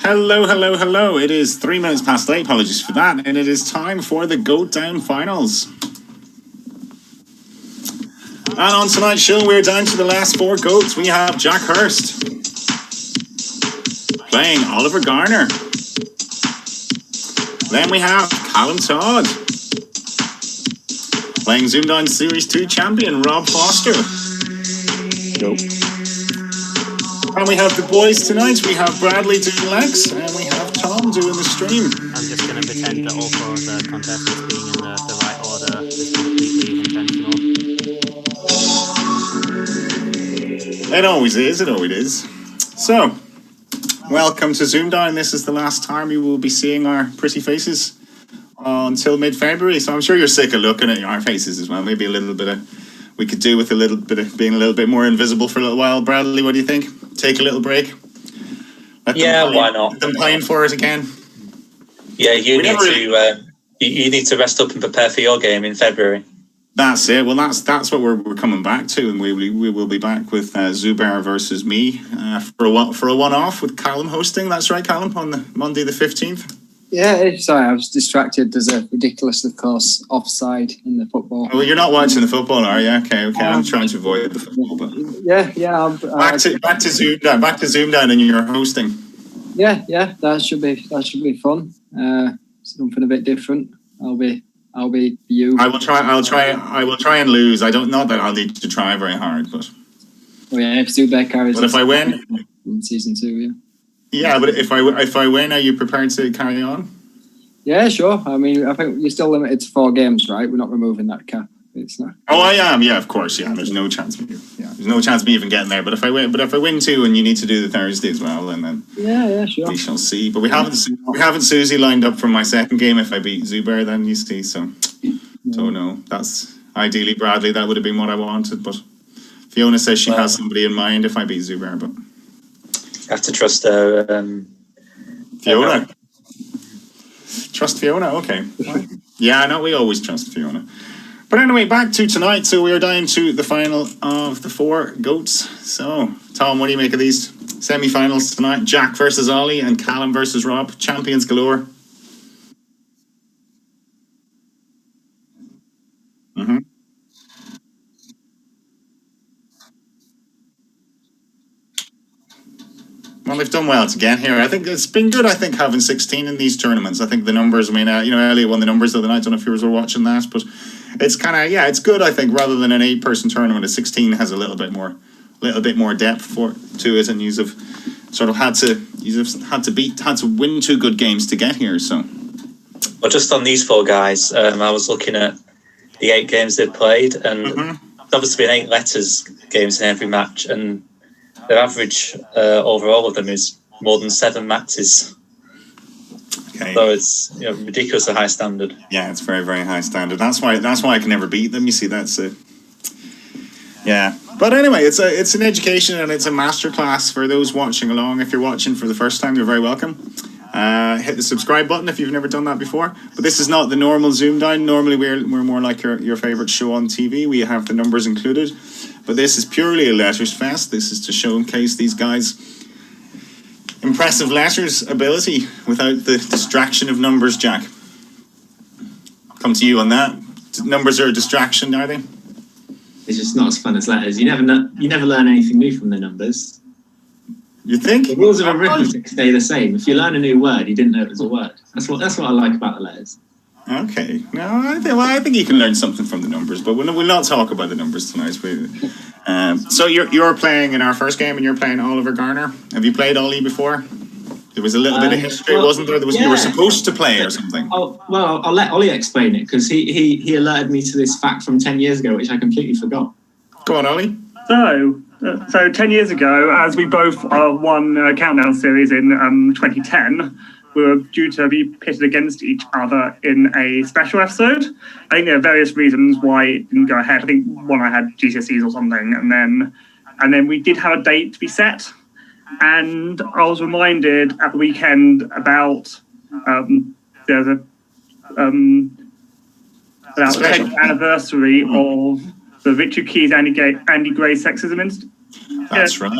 Hello, hello, hello. It is 3 minutes past 8. Apologies for that. And it is time for the Goatdown finals. And on tonight's show, we're down to the last 4 goats. We have Jack Hurst playing Oliver Garner. Then we have Callum Todd playing ZoomDown Series 2 champion Rob Foster. Go. And we have the boys tonight. We have Bradley doing Lex, and we have Tom doing the stream. I'm just going to pretend that all 4 of the contestants being in the right order is completely intentional. It always is, it always is. So, welcome to ZoomDown. This is the last time you will be seeing our pretty faces until mid-February. So I'm sure you're sick of looking at our faces as well. Maybe a little bit of... We could do with a little bit of being a little bit more invisible for a little while. Bradley, what do you think? Take a little break? Why not? Let them playing for it again? Yeah, you need to rest up and prepare for your game in February. That's it. Well, that's what we're coming back to, and we will be back with Zubair versus me for a one-off with Callum hosting. That's right, Callum, on the Monday the 15th. Yeah, sorry, I was distracted. There's a ridiculous, of course, offside in the football. Oh, well, you're not watching the football, are you? Okay. I'm trying to avoid the football, but yeah. Back to ZoomDown, and you're hosting. Yeah, that should be fun. Something a bit different. I'll be you. I will try and lose. I don't know that I'll need to try very hard, but. Oh yeah, if Zubair carries. But if I win, in season 2, yeah. Yeah, but if I win, are you prepared to carry on? Yeah, sure. I mean, I think you're still limited to 4 games, right? We're not removing that cap. It's not. Oh, I am. Yeah, of course. Yeah, there's no chance of me. Yeah, there's no chance of me even getting there. But if I win 2, and you need to do the Thursday as well, and then yeah, sure. We shall see. But we haven't Susie lined up for my second game. If I beat Zubair, then you see. So no, that's ideally Bradley. That would have been what I wanted. But Fiona says she has somebody in mind if I beat Zubair, but. You have to trust her. Fiona. Trust Fiona? Okay. Yeah, I know we always trust Fiona. But anyway, back to tonight. So we are down to the final of the 4 goats. So, Tom, what do you make of these semi-finals tonight? Jack versus Ollie and Callum versus Rob. Champions galore. Mm-hmm. Well, they've done well to get here. I think it's been good, having 16 in these tournaments. I think the numbers, Elliot won the numbers the other night. I don't know if you were watching that, but it's kind of, it's good, I think, rather than an 8-person tournament. A 16 has a little bit more depth to it, and you've sort of had to win 2 good games to get here, so. Well, just on these 4 guys, I was looking at the 8 games they've played, and there's obviously been 8 letters games in every match, and their average overall of them is more than 7 maxes. Okay. So it's ridiculously high standard. Yeah, it's very, very high standard. That's why I can never beat them. You see, that's it. Yeah, but anyway, it's an education and it's a masterclass for those watching along. If you're watching for the first time, you're very welcome. Hit the subscribe button if you've never done that before. But this is not the normal ZoomDown. Normally we're more like your favorite show on TV. We have the numbers included. But this is purely a letters fest. This is to showcase these guys' impressive letters ability without the distraction of numbers, Jack. Come to you on that. Numbers are a distraction, are they? It's just not as fun as letters. You never learn anything new from the numbers. You think? The rules of arithmetic stay the same. If you learn a new word, you didn't know it was a word. That's what I like about the letters. Okay. No, I think you can learn something from the numbers, but we'll not talk about the numbers tonight. So you're playing in our first game, and you're playing Oliver Garner. Have you played Ollie before? There was a little bit of history, wasn't there? You were supposed to play or something. Oh, well, I'll let Ollie explain it, because he alerted me to this fact from 10 years ago, which I completely forgot. Go on, Ollie. So 10 years ago, as we both won Countdown Series in 2010, we were due to be pitted against each other in a special episode. I think there are various reasons why it didn't go ahead. I think one, I had GCSEs or something, and then we did have a date to be set. And I was reminded at the weekend about there's a about the 10th anniversary of the Richard Keyes Andy Gray sexism incident. That's right.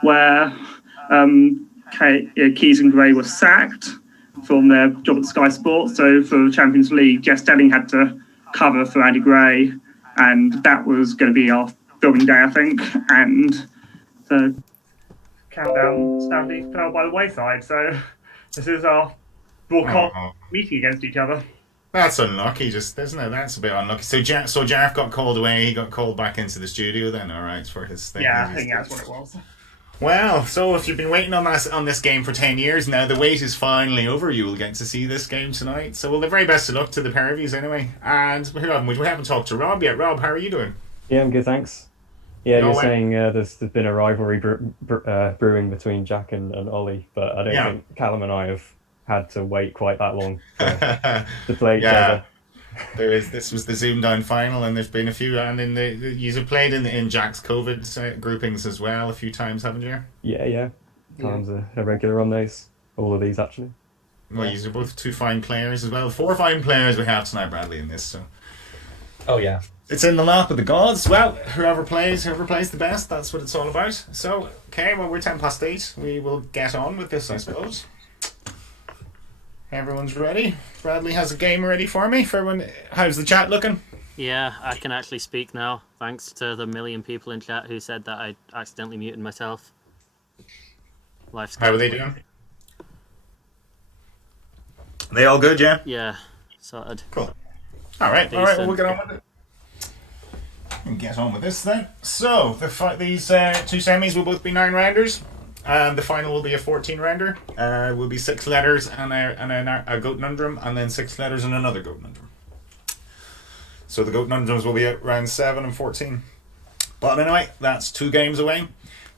Where Keys and Gray were sacked from their job at Sky Sports. So for the Champions League, Jess Stelling had to cover for Andy Gray, and that was going to be our filming day, I think. And the countdown sadly fell by the wayside. So this is our broadcast meeting against each other. That's unlucky, just isn't it? That's a bit unlucky. So Jeff got called away. He got called back into the studio then. All right, for his thing. Yeah, I think that's what it was. Well, so if you've been waiting on this game for 10 years now, the wait is finally over. You will get to see this game tonight. So, well, the very best of luck to the pair of yous anyway. And who haven't we? We haven't talked to Rob yet. Rob, how are you doing? Yeah, I'm good, thanks. Yeah, you're saying there's been a rivalry brewing between Jack and Ollie, but I don't think Callum and I have had to wait quite that long to play each other. This was the ZoomDown final, and there's been a few, and you have played in Jack's COVID groupings as well a few times, haven't you? Yeah. Callum's a regular on those, all of these actually. Well, you are both two fine players as well. 4 fine players we have tonight, Bradley, in this. So. Oh yeah. It's in the lap of the gods. Well, whoever plays the best, that's what it's all about. So, okay, well, we're 8:10. We will get on with this, I suppose. Everyone's ready. Bradley has a game ready for me. For everyone, how's the chat looking? Yeah, I can actually speak now, thanks to the million people in chat who said that I accidentally muted myself. How are they doing? They all good, yeah? Yeah, sorted. Cool. All right, well, we'll get on with it. And get on with this then. So, these 2 semis will both be 9-rounders. The final will be a 14-rounder. Will be 6 letters and a goat conundrum, and then 6 letters and another goat conundrum. So the goat conundrums will be at round 7 and 14. But anyway, that's 2 games away.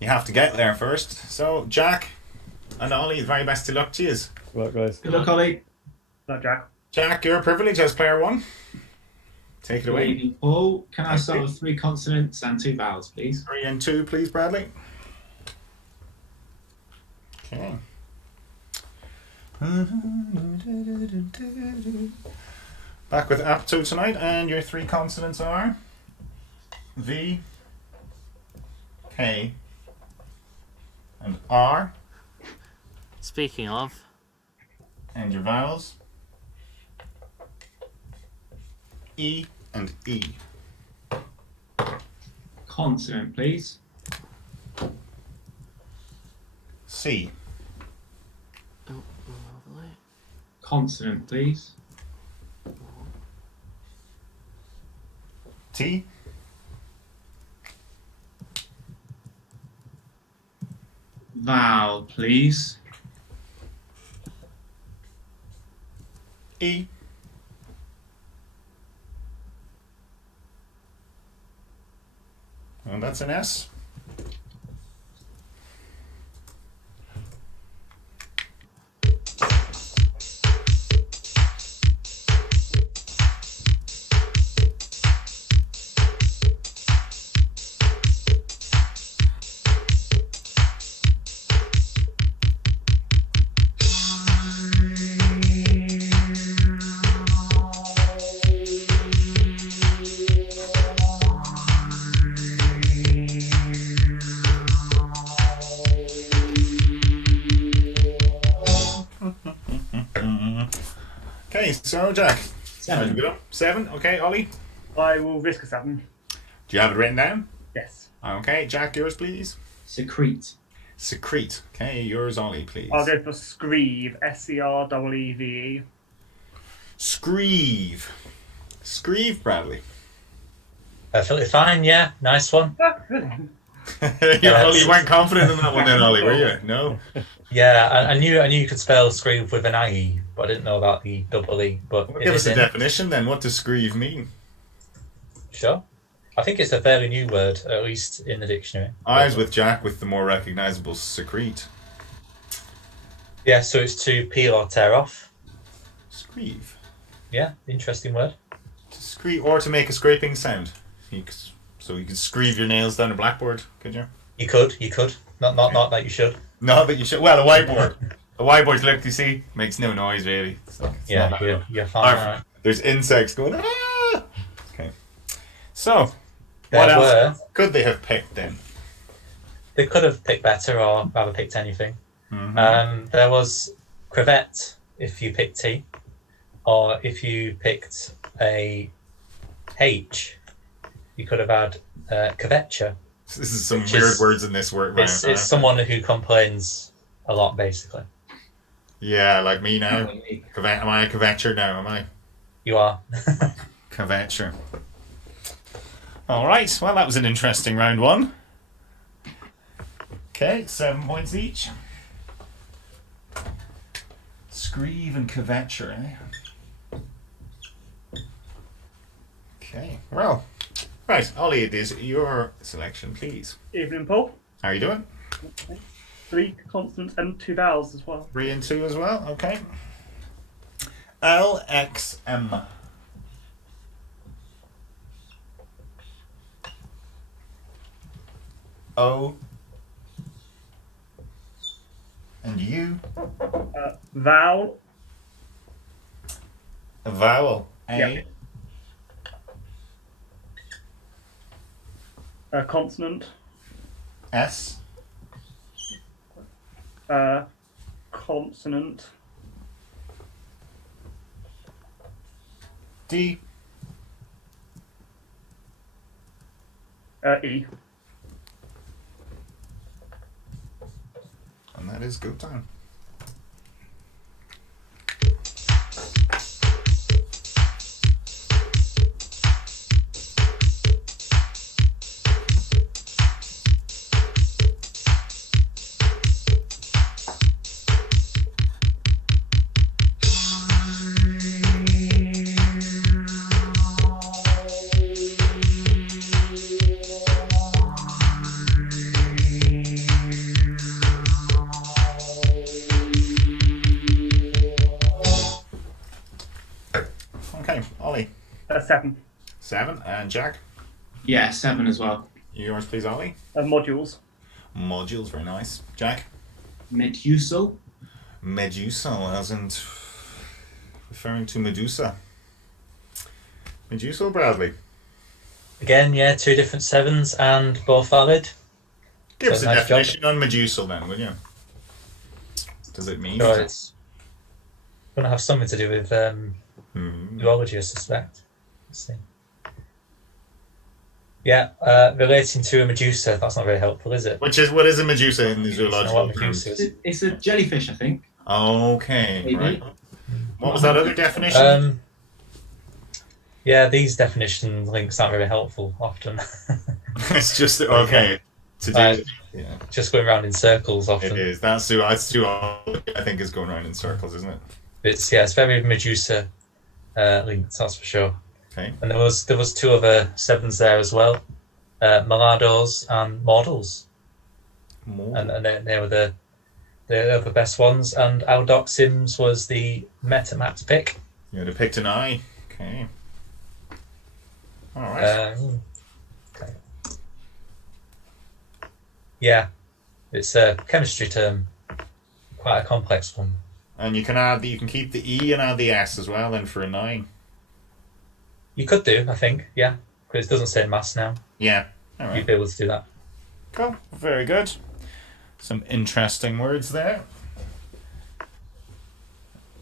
You have to get there first. So Jack and Ollie, the very best of luck to you. Good luck, guys. Good luck, Ollie. Good luck, Jack. Jack, you're a privilege as player 1. Take it away. Paul, can I start with 3 consonants and 2 vowels, please? 3 and 2, please, Bradley. Okay. Back with Apto tonight, and your 3 consonants are V, K, and R. Speaking of. And your vowels E and E. Consonant, please. C. Consonant, please. T. Vowel, please. E. And that's an S. Okay, so Jack. 7. 7, okay, Ollie. I will risk a 7. Do you have it written down? Yes. Okay, Jack, yours, please. Secrete. Secrete. Okay, yours, Ollie, please. I'll go for Screeve. SCREEVE. Screeve. Screeve, Bradley. Perfectly fine, yeah. Nice one. Yeah, Ollie, you weren't confident in that one then, Ollie, were you? No? Yeah, I knew you could spell Screeve with an IE, but I didn't know about the double E. But Well, give us a definition then. What does screeve mean? Sure. I think it's a fairly new word, at least in the dictionary. I was with Jack with the more recognisable secrete. Yeah, so it's to peel or tear off. Screeve. Yeah, interesting word. To screeve, or to make a scraping sound. So you could screeve your nails down a blackboard, could you? You could. Not that you should. No, but you should. Well, a whiteboard. A whiteboard's look, you see, makes no noise really. It's Yeah, you're fine. Right. There's insects going. Ah! Okay. So, what else could they have picked then? They could have picked better or rather picked anything. There was crevette if you picked T, or if you picked a H, you could have had kvetcher. This is some weird words in this word. It's someone who complains a lot, basically. Yeah, like me now. Am I a kvetcher now? Am I? You are. Kvetcher. All right. Well, that was an interesting round one. Okay, 7 points each. Screeve and kvetcher, eh? Okay. Well, right, Ollie, it is your selection, please. Evening, Paul. How are you doing? 3 consonants and 2 vowels as well. 3 and 2 as well. Okay. LXM. O. And U. Vowel. A vowel. A. Yep. A consonant. S. Consonant. D. E. And that is Goatdown. Okay, Ollie. 7. 7. And Jack? Yeah, 7 as well. Yours, please, Ollie. Modules. Modules, very nice. Jack? Medusal. Medusa, as in referring to Medusa. Medusa or Bradley? Again, yeah, 2 different 7s and both valid. Give us a nice definition on Medusa then, will you? Does it mean? Sure, it's going to have something to do with zoology, I suspect. Let's see. Yeah, relating to a Medusa, that's not very helpful, is it? What is a Medusa in the zoological What terms? Medusa is. It's a jellyfish, I think. Okay, Maybe. right. What was that other definition? Yeah, these definition links aren't very helpful often. It's just, okay. To do, yeah. Just going around in circles often. It is. That's too I think is going around in circles, isn't it? It's very Medusa linked, that's for sure. Okay. And there was 2 other 7s there as well, Malados and Models, and they were the other best ones. And Aldoc Sims was the Metamax pick. You would have picked an I. Okay. All right. Okay. Yeah, it's a chemistry term, quite a complex one. And you can keep the E and add the S as well, then for a 9. You could do, I think, yeah, because it doesn't say mass now. Yeah. All right. You'd be able to do that. Cool. Very good. Some interesting words there.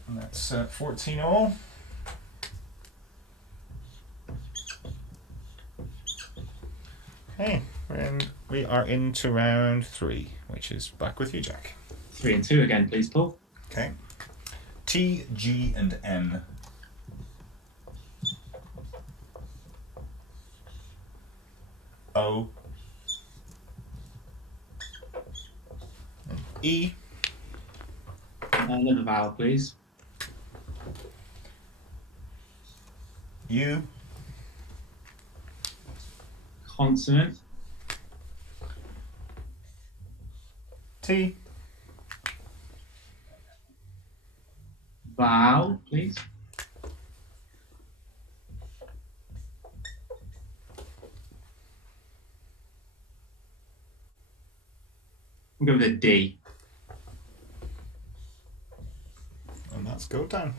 And that's 14 all. Okay, and we are into round 3, which is back with you, Jack. 3 and 2 again, please, Paul. Okay. T, G, and N. O. And E. Another vowel, please. U. Consonant. T. Vowel, please. We'll go with a D. And that's Goatdown.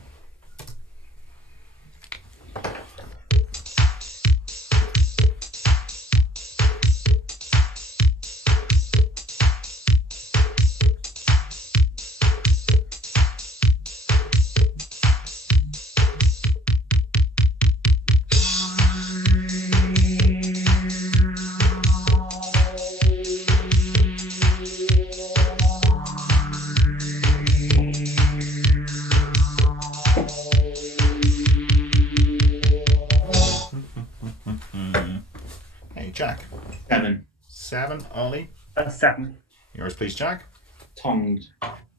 Ollie? 7. Yours, please, Jack. Tongued.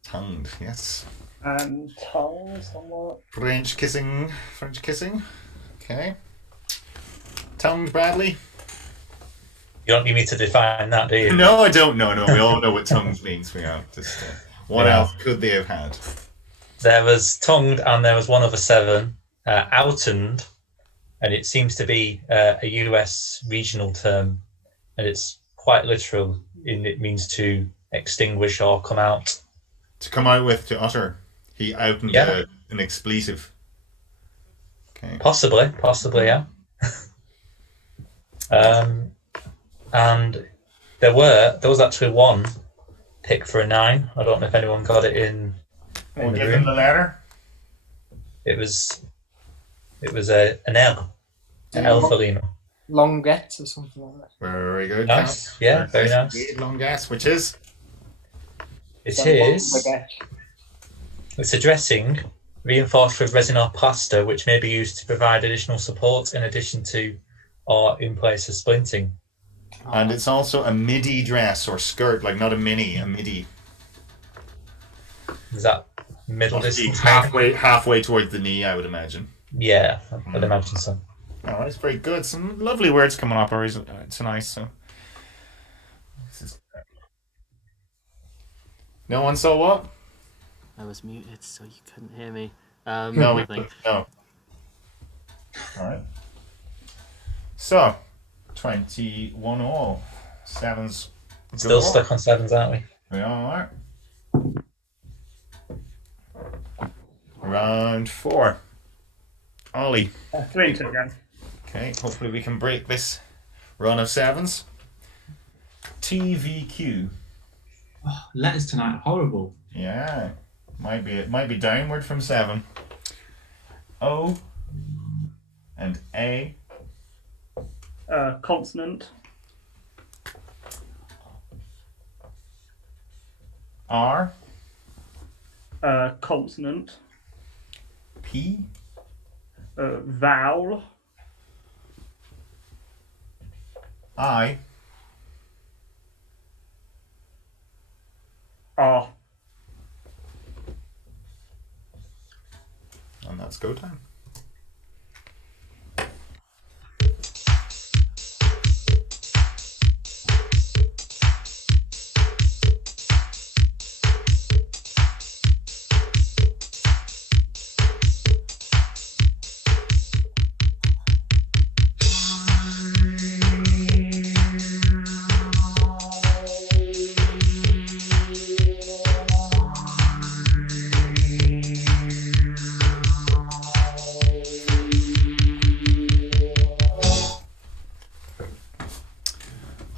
Tongued, yes. And tongue somewhat. French kissing. Okay. Tongued, Bradley? You don't need me to define that, do you? No, I don't know. No, we all know what tongued means. We are just. What else could they have had? There was tongued, and there was one other 7. Outened, and it seems to be a US regional term, and it's quite literal. It means to extinguish or come out. To come out with, to utter. He outened an expletive. Okay. Possibly, yeah. And there was actually one pick for a 9. I don't know if anyone got it in We'll the give room. them the letter. It was an L. An L for Lima. Longuette or something like that. Very good. Nice. Count. Yeah, very nice. Long gas, which is? It's a dressing reinforced with resin or plaster, which may be used to provide additional support in addition to or in place of splinting. And it's also a midi dress or skirt, like not a mini, a midi. Is that middle distance? Halfway towards the knee, I would imagine. Yeah, I'd imagine so. Oh, that's very good. Some lovely words coming up tonight. So, no one saw what? I was muted, so you couldn't hear me. No. Nothing. No. All right. So, 21 all. 7s. Still stuck on 7s, aren't we? We are. Round 4. Ollie. 3 to again. Okay, hopefully we can break this run of 7s. TVQ. Oh, letters tonight are horrible. Yeah. It might be downward from 7. O and A. Consonant. R. Consonant. P. Vowel. I. R. And that's go time.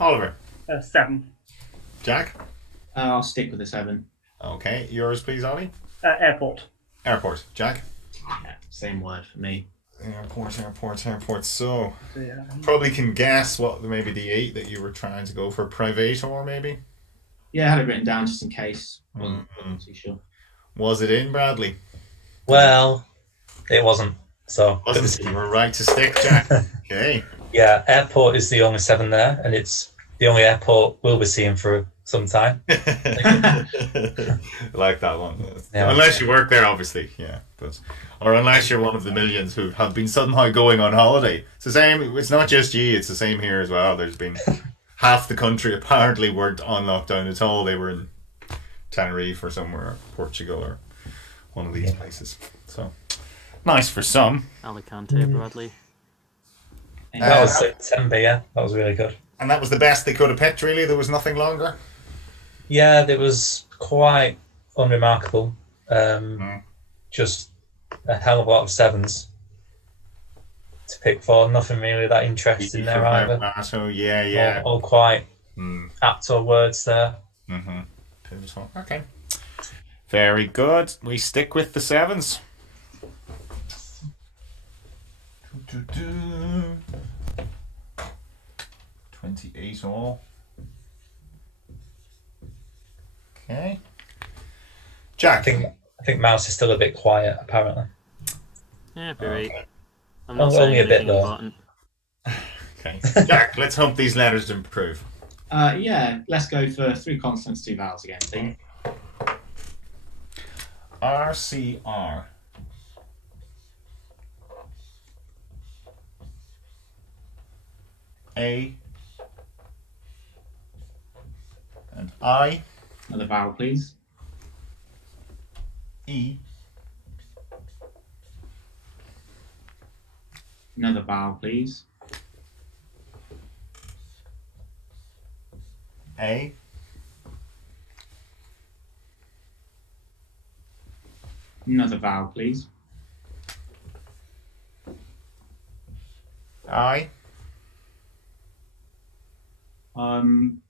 Oliver. 7. Jack. I'll stick with a 7. Okay, yours please, Ollie. Airport. Airport. Jack. Yeah, same word for me. Airport. So, Yeah. probably can guess what maybe the 8 that you were trying to go for. Private or maybe? Yeah, I had it written down just in case. Wasn't too sure. Was it in, Bradley? Well, it wasn't. So Wasn't. You were right to stick, Jack. Okay. yeah, airport is the only 7 there, and it's the only airport we'll be seeing for some time. Like that one. Yeah. Unless you work there, obviously. Yeah. Or unless you're one of the millions who have been somehow going on holiday. It's the same. It's not just you. It's the same here as well. There's been half the country apparently weren't on lockdown at all. They were in Tenerife or somewhere, or Portugal or one of these places. So nice for some. Alicante, Bradley. That was September, yeah. That was really good. And that was the best they could have picked, really. There was nothing longer. Yeah, it was quite unremarkable. Just a hell of a lot of 7s to pick for. Nothing really that interesting there either. So yeah. All quite apt or words there. Pivotal. Okay. Very good. We stick with the 7s. 28 all. Okay. Jack. I think Mouse is still a bit quiet, apparently. Yeah, very. Okay. I'm not Only saying a bit, anything though. important. Okay. Jack, let's hope these letters improve. Yeah, let's go for 3 consonants, 2 vowels again, please. RCR. A. And I. Another vowel, please. E. Another vowel, please. A. Another vowel, please. I.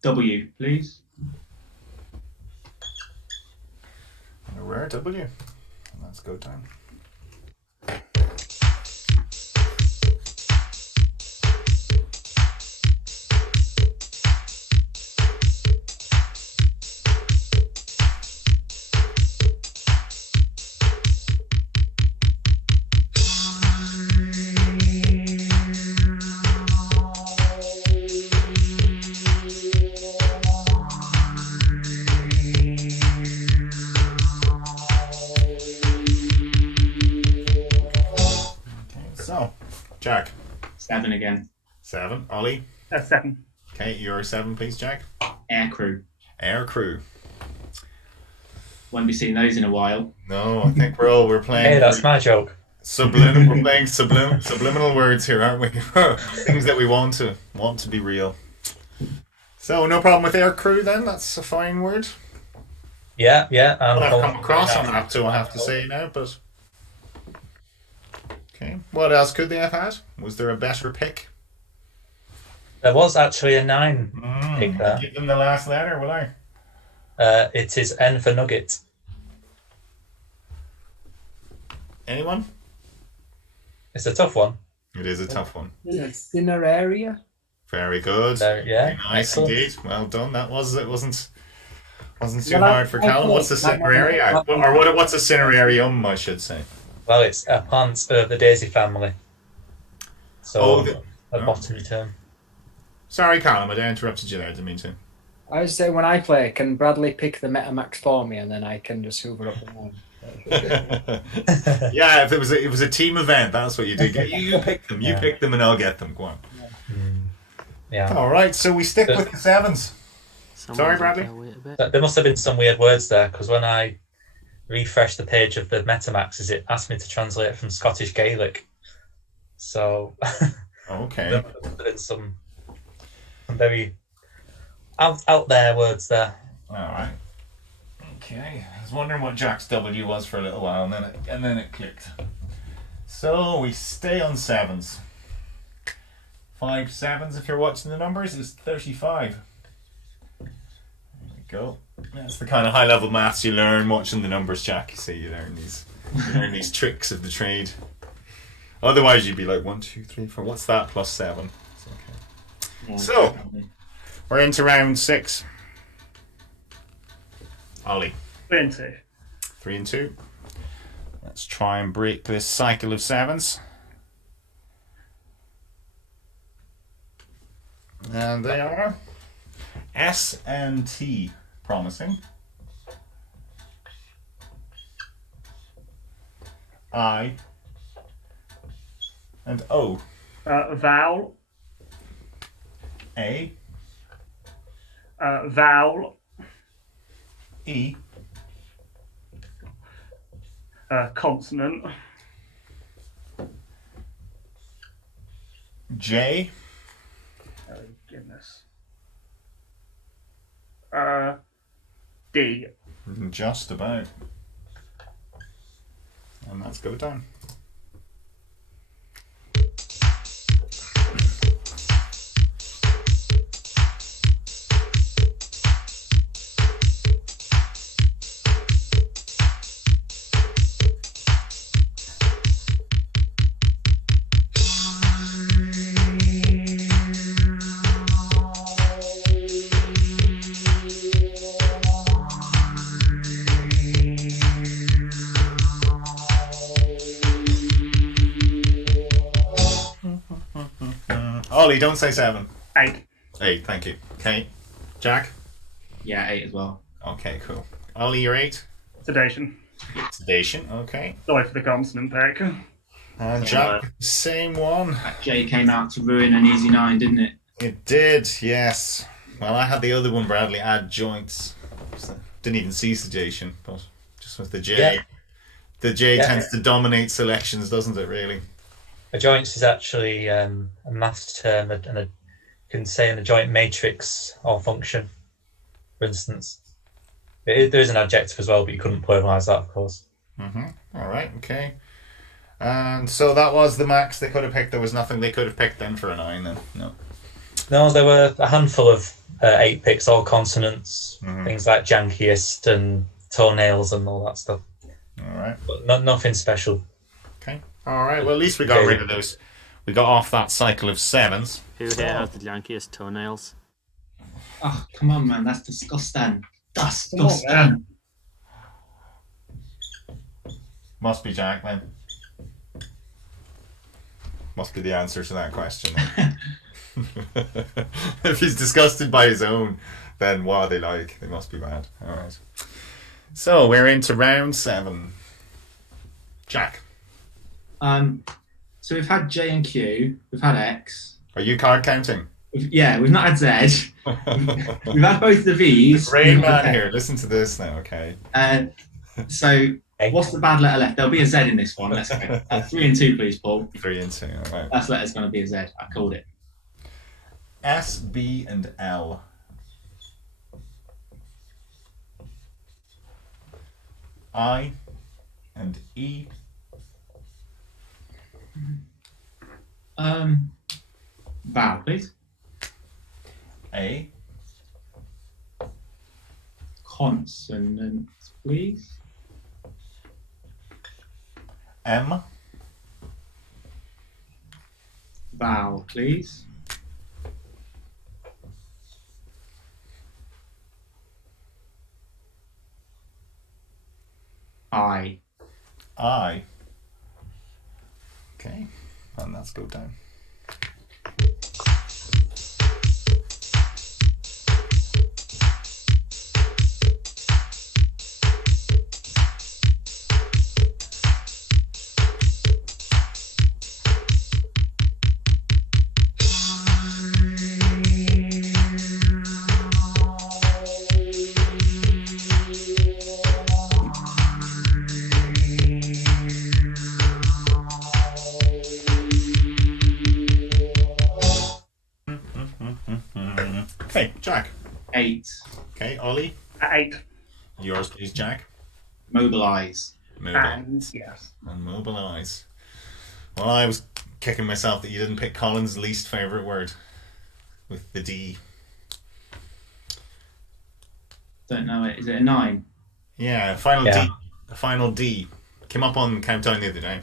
W, please. And a rare W. And that's go time. Jack. 7 again. 7. Ollie. 7. Okay, your 7, please, Jack. Air crew. Air crew. Won't be seeing those in a while. No, I think we're playing. Hey, that's my joke. We're playing subliminal words here, aren't we? Things that we want to be real. So no problem with air crew then. That's a fine word. Yeah. What I've come across on that too, I have to say now, but. Okay. What else could they have had? Was there a better pick? There was actually a 9 pick there. Give them the last letter, will I? It is N for nugget. Anyone? It's a tough one. It is a tough one. Cineraria. Very good. Yeah. Very nice excellent. indeed. Well done. It wasn't too hard for Callum. What's a cineraria? Or what's a cinerarium, I should say. Well, it's a plant of the daisy family. So a botany term. Sorry, Callum, I interrupted you there. I didn't mean to. I would say when I play, can Bradley pick the Metamax for me, and then I can just hoover up the one. Yeah, if it was a team event, that's what you do. You pick them. You pick them, and I'll get them. Go on. Yeah. All right, so we stick with the 7s. Sorry, Bradley. There must have been some weird words there, because when I refreshed the page of the Metamaxes, it asked me to translate it from Scottish Gaelic. So Okay. there must have been some very out there words there. All right. Okay. I was wondering what Jack's W was for a little while, and then it clicked. So we stay on 7s. 5 7s, if you're watching the numbers, is 35. There we go. That's the kind of high-level maths you learn watching the numbers, Jack. You see, you learn these tricks of the trade. Otherwise, you'd be like 1, 2, 3, 4. What's that plus 7? It's okay. Yeah, So definitely. we're into round 6. Ollie. 3 and 2. 3 and 2. Let's try and break this cycle of 7s. And they are S and T, promising. I and O. Vowel. A. Vowel. E. Consonant. J. Oh goodness. D. Just about. And that's go down. Ollie, don't say 7. 8. 8, thank you. Okay. Jack? Yeah, 8 as well. Okay, cool. Ollie, you're 8? Sedation. Sedation, okay. Sorry for the consonant pick. And Jack, same one. That J came out to ruin an easy 9, didn't it? It did, yes. Well, I had the other one, Bradley, add joints. So, didn't even see sedation, but just with the J. Yeah. The J tends to dominate selections, doesn't it, really? A joint is actually a maths term, and you can say in a joint matrix or function, for instance. There is an adjective as well, but you couldn't pluralise that, of course. All right, okay. And so that was the max they could have picked. There was nothing they could have picked then for a 9, then? No. No, there were a handful of 8 picks, all consonants, things like jankiest and toenails and all that stuff. All right. But nothing special. Okay. All right, well, at least we got rid of those. We got off that cycle of 7s. Who here has the jankiest toenails? Oh, come on, man. That's disgusting. Disgusting. Must be Jack, then. Must be the answer to that question. If he's disgusted by his own, then what are they like? They must be bad. All right. So we're into round 7. Jack. So we've had J and Q. We've had X. Are you card counting? We've not had Z. We've had both the V's. Rain Man here. Listen to this now, okay? So what's the bad letter left? There'll be a Z in this one. Let's go. 3 and 2, please, Paul. 3 and 2. All right. Last letter's going to be a Z. I called it. S, B, and L. I and E. Vowel, please. A. Consonants, please. M. Vowel, please. I. Okay, and that's Goatdown. Okay, Jack. 8. Okay, Ollie. 8. Yours, please, Jack. Mobilize. And yes. And mobilize. Well, I was kicking myself that you didn't pick Colin's least favourite word with the D. Don't know it. Is it a 9? Yeah, final D. The final D. Came up on Countdown the other day.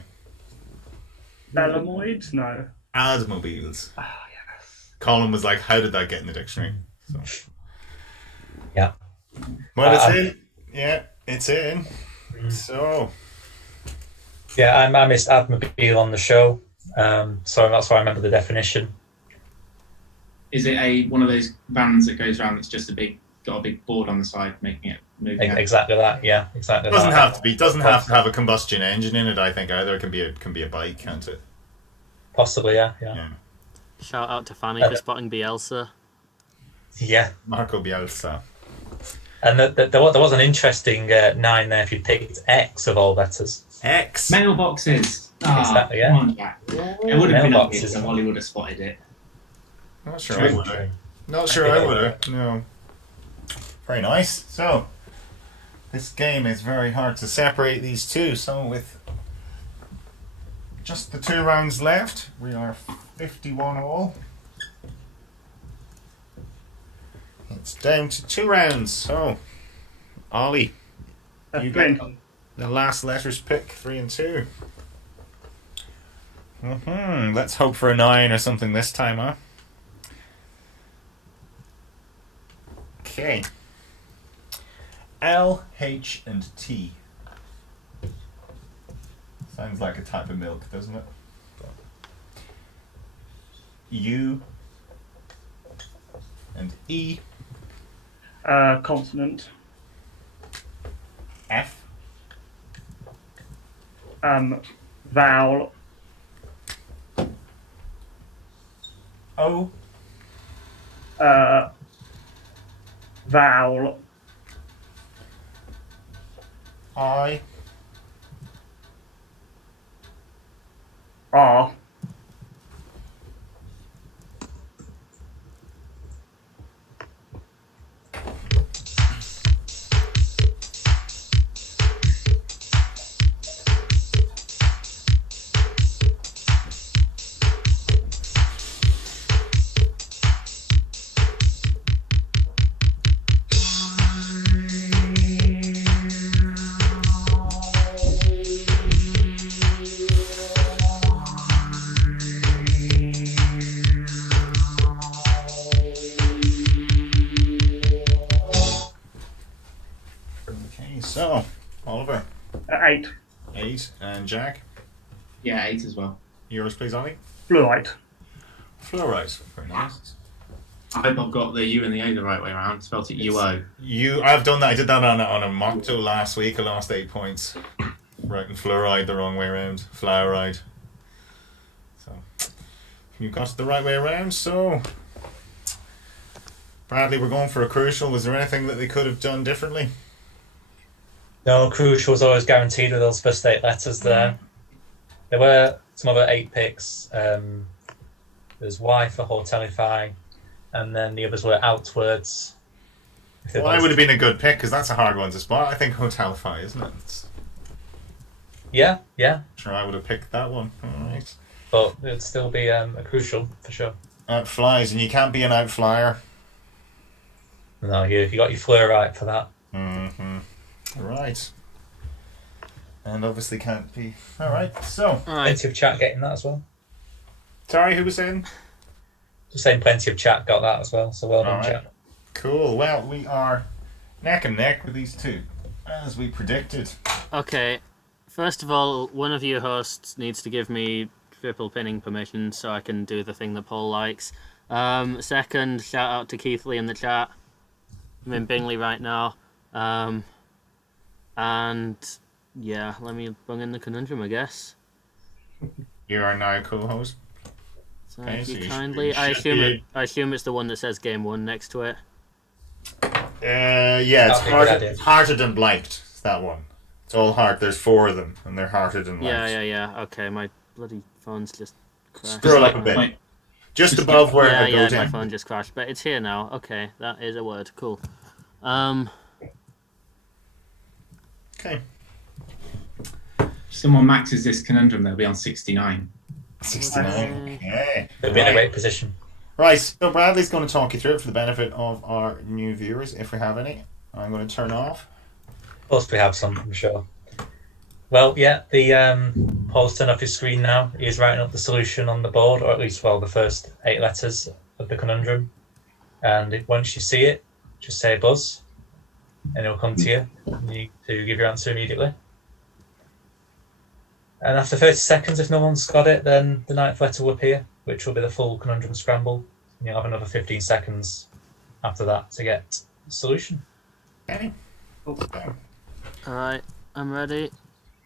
Belamoid? No. Admobiles. Oh, yes. Colin was like, how did that get in the dictionary? So. Yeah. Well, it's in. Yeah, it's in. So. Yeah, I missed Admobile on the show, so that's why I remember the definition. Is it one of those vans that goes around that's just got a big board on the side making it move? Exactly that. Yeah, exactly. Doesn't that. have to be. Doesn't have to have a combustion engine in it. I think either. It can be a bike, can't it? Possibly, yeah. Shout out to Fanny for spotting Bielsa. Yeah. Marco Bielsa. And there was an interesting 9 there if you picked X of all letters. X. Mailboxes. Exactly, yeah. Come on, Jack. It would have been obvious Mailboxes. if Ollie would have spotted it. Not sure I would have. Not sure I would have. No. Very nice. So, this game is very hard to separate these two. So, with just the 2 rounds left, we are 51 all. It's down to 2 rounds. So, Ollie, you get the last letters pick, 3 and 2. Let's hope for a 9 or something this time, huh? Okay. L, H, and T. Sounds like a type of milk, doesn't it? U and E. Consonant. F. Vowel. O. Vowel. I. R. So, Oliver. 8. 8. And Jack? Yeah, 8 as well. Yours, please, Ollie? Fluorite. Fluorite. Very nice. I hope I've got the U and the A the right way around. Spelt it UO. I've done that. I did that on a motto last week. I lost 8 points. Writing fluoride the wrong way around. Fluoride. So, you got it the right way around. So, Bradley, we're going for a crucial. Was there anything that they could have done differently? No, crucial was always guaranteed with those first 8 letters there. There were some other 8 picks. There's Y for Hotelify, and then the others were outwards. Well, I would have been a good pick because that's a hard one to spot. I think Hotelify, isn't it? Yeah. Sure, I would have picked that one. All right. But it would still be a crucial for sure. Outflies, and you can't be an outflyer. No, you got your fleur right for that. Mm-hmm. Right. And obviously can't be. Alright, so. Plenty of chat getting that as well. Sorry, who was saying? Just saying plenty of chat got that as well, so well done, chat. Cool. Well, we are neck and neck with these two, as we predicted. Okay. First of all, one of you hosts needs to give me triple pinning permission so I can do the thing that Paul likes. Second, shout out to Keithley in the chat. I'm in Bingley right now. And yeah, let me bung in the conundrum, I guess. You are now co-host. Thank you kindly. I assume it's the one that says game 1 next to it. Yeah, it's hearted and bliked. It's that one. It's all heart. There's 4 of them, and they're hearted and bliked. Yeah. Okay, my bloody phone's just crashed. Scroll up a bit. Just above where I go down. My phone just crashed, but it's here now. Okay, that is a word. Cool. Okay. If someone maxes this conundrum, they'll be on 69. 69. Okay. They'll be in a great position. Right, so Bradley's going to talk you through it for the benefit of our new viewers, if we have any. I'm going to turn off. Of course we have some, I'm sure. Well, yeah, the Paul's turned off his screen now. He's writing up the solution on the board, or at least, the first 8 letters of the conundrum. And once you see it, just say buzz, and it'll come to you. You need to give your answer immediately. And after 30 seconds, if no one's got it, then the 9th letter will appear, which will be the full conundrum scramble. And you'll have another 15 seconds after that to get the solution. Okay. Alright, I'm ready.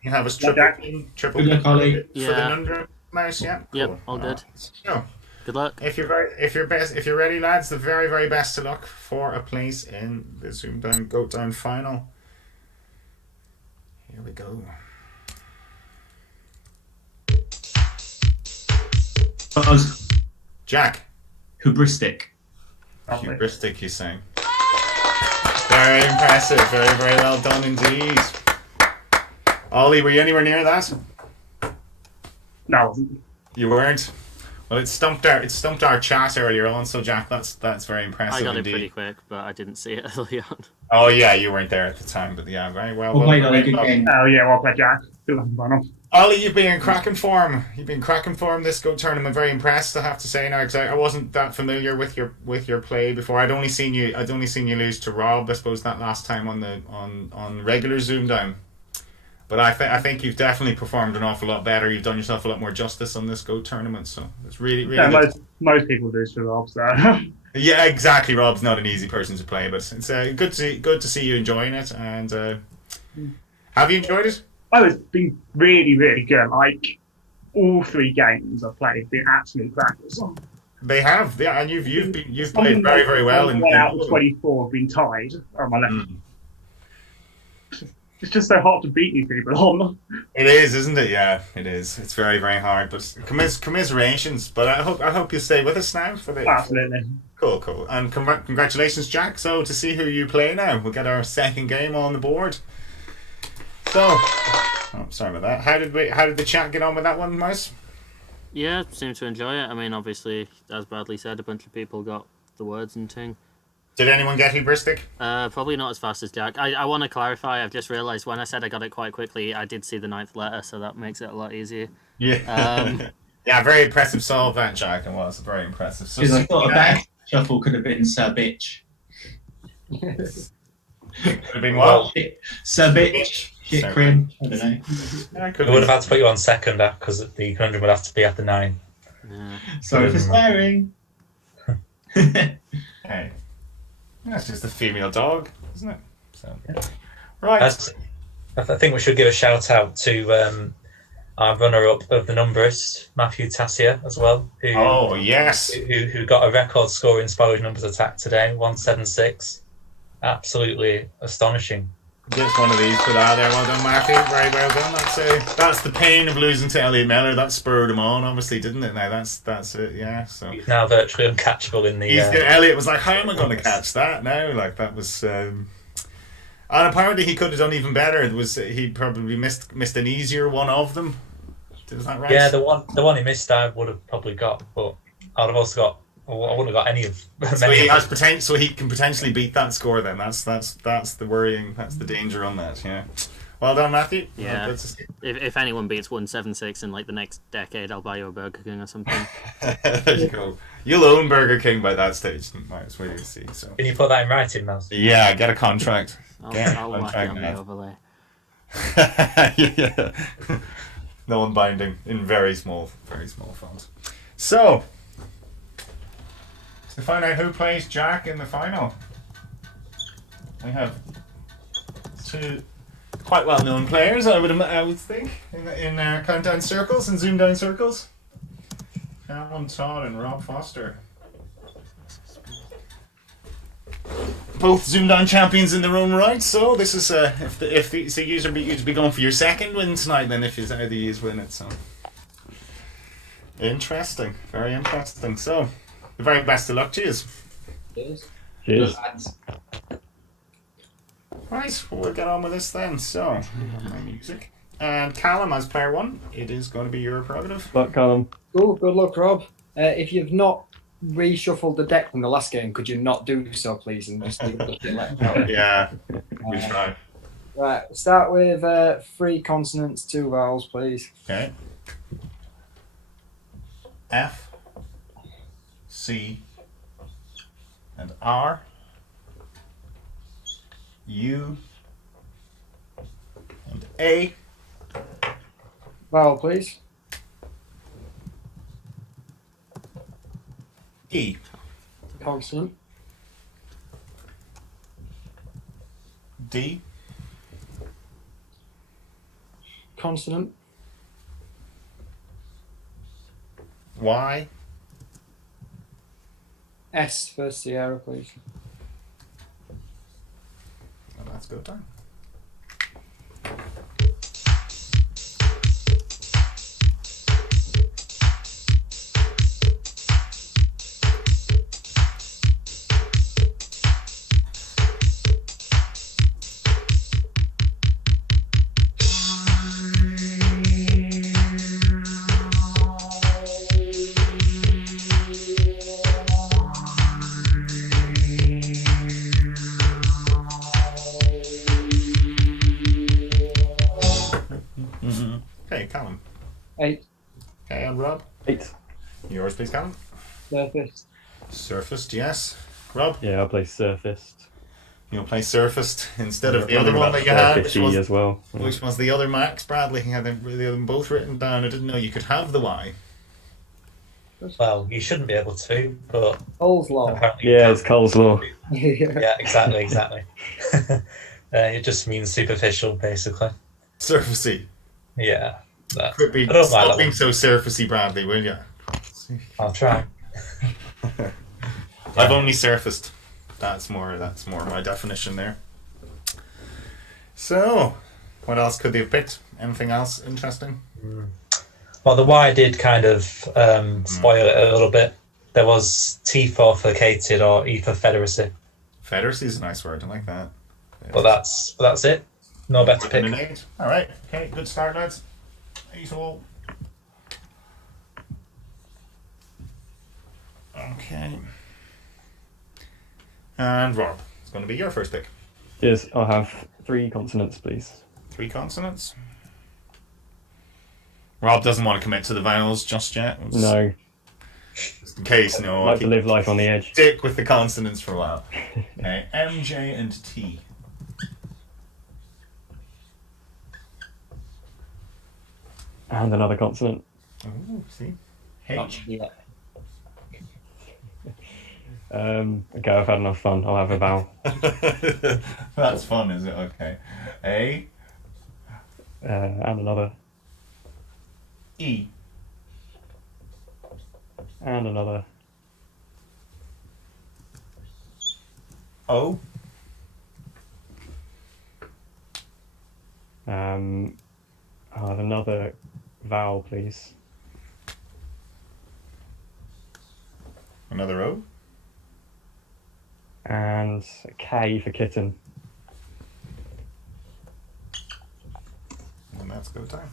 You have a triple Good luck, Ollie. for the conundrum mouse, yeah? Cool. Yep, all good. So, good luck. If you're ready, lads, the very, very best of luck for a place in the ZoomDown Goatdown final. Here we go. Buzz. Jack. Hubristic. Hubristic, he's saying. Very impressive. Very, very well done indeed. Ollie, were you anywhere near that? No. You weren't? Well, it stumped our chat earlier on, so Jack, that's very impressive. I got indeed. it pretty quick, but I didn't see it early on. Oh yeah, you weren't there at the time, but yeah, very well. Well played, Ollie. Good game. Oh yeah, well played, Jack. Good luck, Ollie, you've been in cracking form. You've been cracking form this Go tournament. Very impressed, I have to say now, because I wasn't that familiar with your play before. I'd only seen you lose to Rob, I suppose, that last time on regular ZoomDown. But I think you've definitely performed an awful lot better. You've done yourself a lot more justice on this Go tournament, so it's really, really. Yeah, good. most people do to Rob, so. Yeah, exactly. Rob's not an easy person to play, but it's good to see you enjoying it. And have you enjoyed it? Oh, it's been really, really good. Like, all 3 games I've played have been absolute crackers. They have, yeah, and you've played very, very well. One out of 24 have been tied on my left. It's just so hard to beat these people on. It is, isn't it? Yeah, it is. It's very, very hard. But commiserations. But I hope you stay with us now for the. Absolutely. Cool. And congratulations, Jack. So to see who you play now, we'll get our second game on the board. So, sorry about that. How did the chat get on with that one, Mouse? Yeah, seemed to enjoy it. I mean, obviously, as Bradley said, a bunch of people got the words and thing. Did anyone get hubristic? Probably not as fast as Jack. I want to clarify, I've just realised when I said I got it quite quickly, I did see the 9th letter, so that makes it a lot easier. Yeah. Yeah, very impressive solve that, Jack. It was very impressive. Because I thought a better shuffle could have been Sir Bitch. Could have been what? Sir Bitch. Shit crim. I don't know. Yeah, We would have had to put you on second because the conundrum would have to be after 9. Yeah. Sorry for swearing. Hey. That's just a female dog, isn't it? So, right. I think we should give a shout out to our runner-up of the numbers, Matthew Tassia, as well. Who got a record score in Spirage Numbers Attack today, 176. Absolutely astonishing. Just one of these put out there. Well done, Matthew. Very well done. That's the pain of losing to Elliot Miller. That spurred him on, obviously, didn't it? Now that's it. Yeah. So he's now virtually uncatchable in the. Elliot was like, "How am I going to catch that now?" Like that was. And apparently, he could have done even better. He probably missed an easier one of them. Is that right? Yeah, the one he missed, I would have probably got, but I'd have also got. I wouldn't have got any of. So he has potential. So he can potentially beat that score. Then that's the worrying. That's the danger on that. Yeah. Well done, Matthew. Yeah. If anyone beats 176 in like the next decade, I'll buy you a Burger King or something. There you go. You'll own Burger King by that stage. Might wait to see. So. Can you put that in writing, Mouse? Yeah, get a contract. I'll whack it on the overlay. Yeah. Non-binding in very small font. So. To find out who plays Jack in the final, we have 2 quite well-known players. I would think in countdown circles and ZoomDown circles. Callum Todd and Rob Foster, both ZoomDown champions in their own right. So this is if the user beat you to be going for your second win tonight, then if either you win it. So interesting, very interesting. So. The very best of luck to you. Cheers. Right, we'll get on with this then. So, my music. And Callum, as player 1, it is going to be your prerogative. Luck, Callum. Cool, good luck, Rob. If you've not reshuffled the deck from the last game, could you not do so, please? And just leave it let go? Yeah, we try. Right, we'll start with 3 consonants, 2 vowels, please. Okay. F. C and R, U and A. Vowel, please. E. Consonant. D. Consonant. Y. S for Sierra, please. Well, that's good time. Okay, Callum. 8. Okay, and Rob. 8. Yours, please, Callum. Surface. Surfaced, yes. Rob. Yeah, I'll play Surfaced. You'll play Surfaced instead of the other one that you had, as well. Which was the other Max Bradley. He had the other both written down. I didn't know you could have the Y. Well, you shouldn't be able to, but Cole's law. apparently you Yeah, can. it's Cole's law. Yeah, exactly. It just means superficial, basically. Surfacey. Yeah. Could be. I don't like Stop that being one. so surfacey, Bradley, will you? I'll try. I've only surfaced. That's more my definition there. So, what else could they have picked? Anything else interesting? Well, the Y did kind of spoil it a little bit. There was T for furcated or E for federacy. Federacy is a nice word. I like that. But that's it. No better pick. All right. Okay. Good start, lads. 8 all. Okay. And Rob, it's going to be your first pick. Yes, I'll have 3 consonants, please. 3 consonants. Rob doesn't want to commit to the vowels just yet. No. Just in case, no. I like to live life on the edge. Stick with the consonants for a while. Okay, M, J, and T. And another consonant. Ooh, see? H. Yeah. Okay, I've had enough fun. I'll have a vowel. That's fun, is it? Okay. A. And another. E. And another. O. I'll have another vowel, please. Another O. And a K for kitten. And that's go time.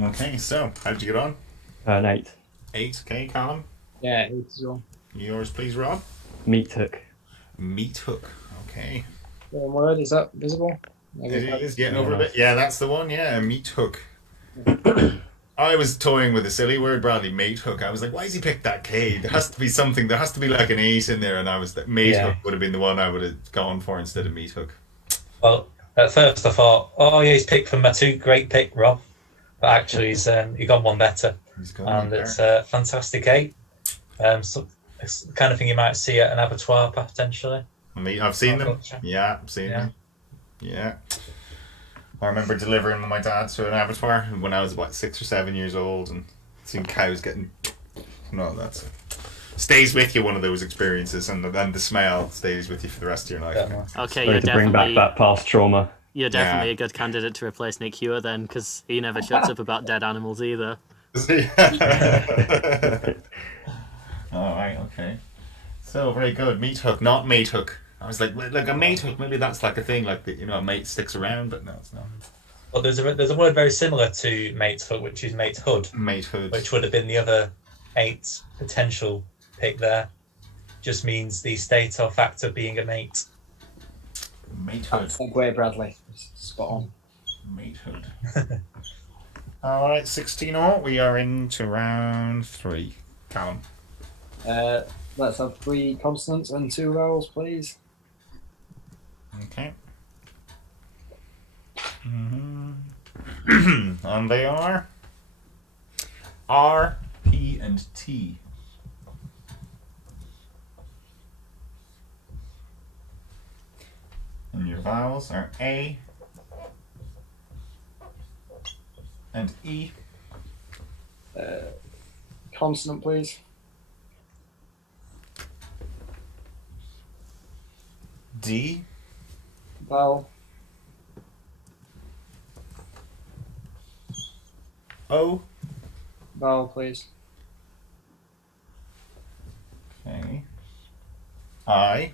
Okay, so how did you get on? An 8. 8. Okay, Callum. Yeah, 8 as well. Yours, please, Rob. Meat hook. Meat hook. Okay. One word, is that visible? It is getting over a bit. Yeah, that's the one. Yeah, a meat hook. I was toying with a silly word, Bradley. Mate hook. I was like, why has he picked that K? There has to be something. There has to be like an 8 in there, and I was that mate hook would have been the one I would have gone for instead of meat hook. Well, at first I thought, oh yeah, he's picked from my 2. Great pick, Rob. But actually, he got one better, and it's a fantastic 8. So it's the kind of thing you might see at an abattoir potentially. I've seen them. Yeah, I've seen them. Yeah. I remember delivering with my dad to an abattoir when I was about 6 or 7 years old, and seeing cows getting. No, that's stays with you. One of those experiences, and then the smell stays with you for the rest of your life. Yeah. Okay, Ready you're to bring back definitely that past trauma. you're definitely a good candidate to replace Nick Hewer then, because he never shuts up about dead animals either. All right. Okay. So very good. Meat hook, not mate hook. I was like a mate hook. Maybe that's like a thing, like a mate sticks around, but no, it's not. Well, there's a word very similar to mate hook, which is mate hood. Mate hood. Which would have been the other 8 potential pick there. Just means the state or fact of being a mate. Matehood. Segue, Bradley. Spot on. Matehood. All right, 16-all. We are into round 3. Callum. Let's have 3 consonants and 2 vowels, please. Okay. And they are R, P, and T. And your vowels are A and E. Consonant, please. D. Vowel. O. Vowel, please. Okay. I.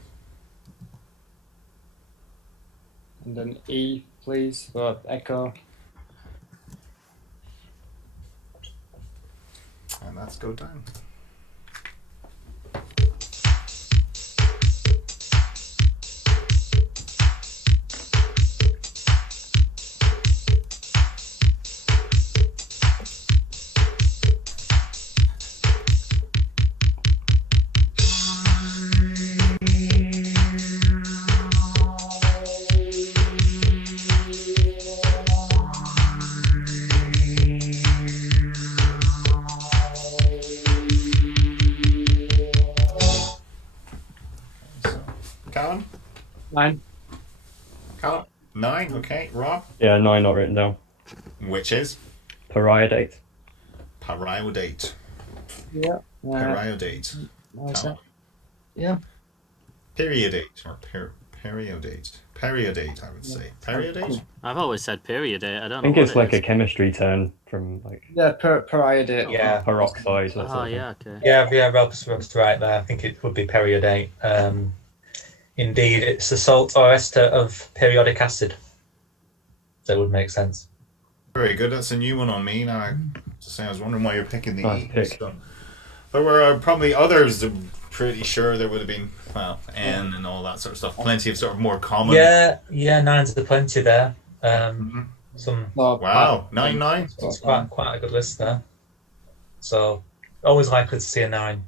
And then E, please, for echo. let's go down. Callum? 9. Callum? 9, okay. Rob? Yeah, 9 not written down. Which is? Pariodate. Pariodate. Yeah. Pariodate. Callum? Yeah. Periodate or periodate. Periodate, I would say. Periodate? I've always said period. I don't know. I think what it's it like is. a chemistry term from like Yeah, periodate. Yeah. peroxide or something. Oh, yeah, okay. Yeah, Rob's right there. I think it would be periodate. Indeed, it's a salt or ester of periodic acid. That would make sense. Very good. That's a new one on me. Now, I was wondering why you're picking the Nice E. pick. So. There were probably others. I'm pretty sure there would have been, well, N and all that sort of stuff. Plenty of sort of more common. Yeah, 9's the plenty there. Some Wow, 9. it's quite a good list there. So always likely to see a 9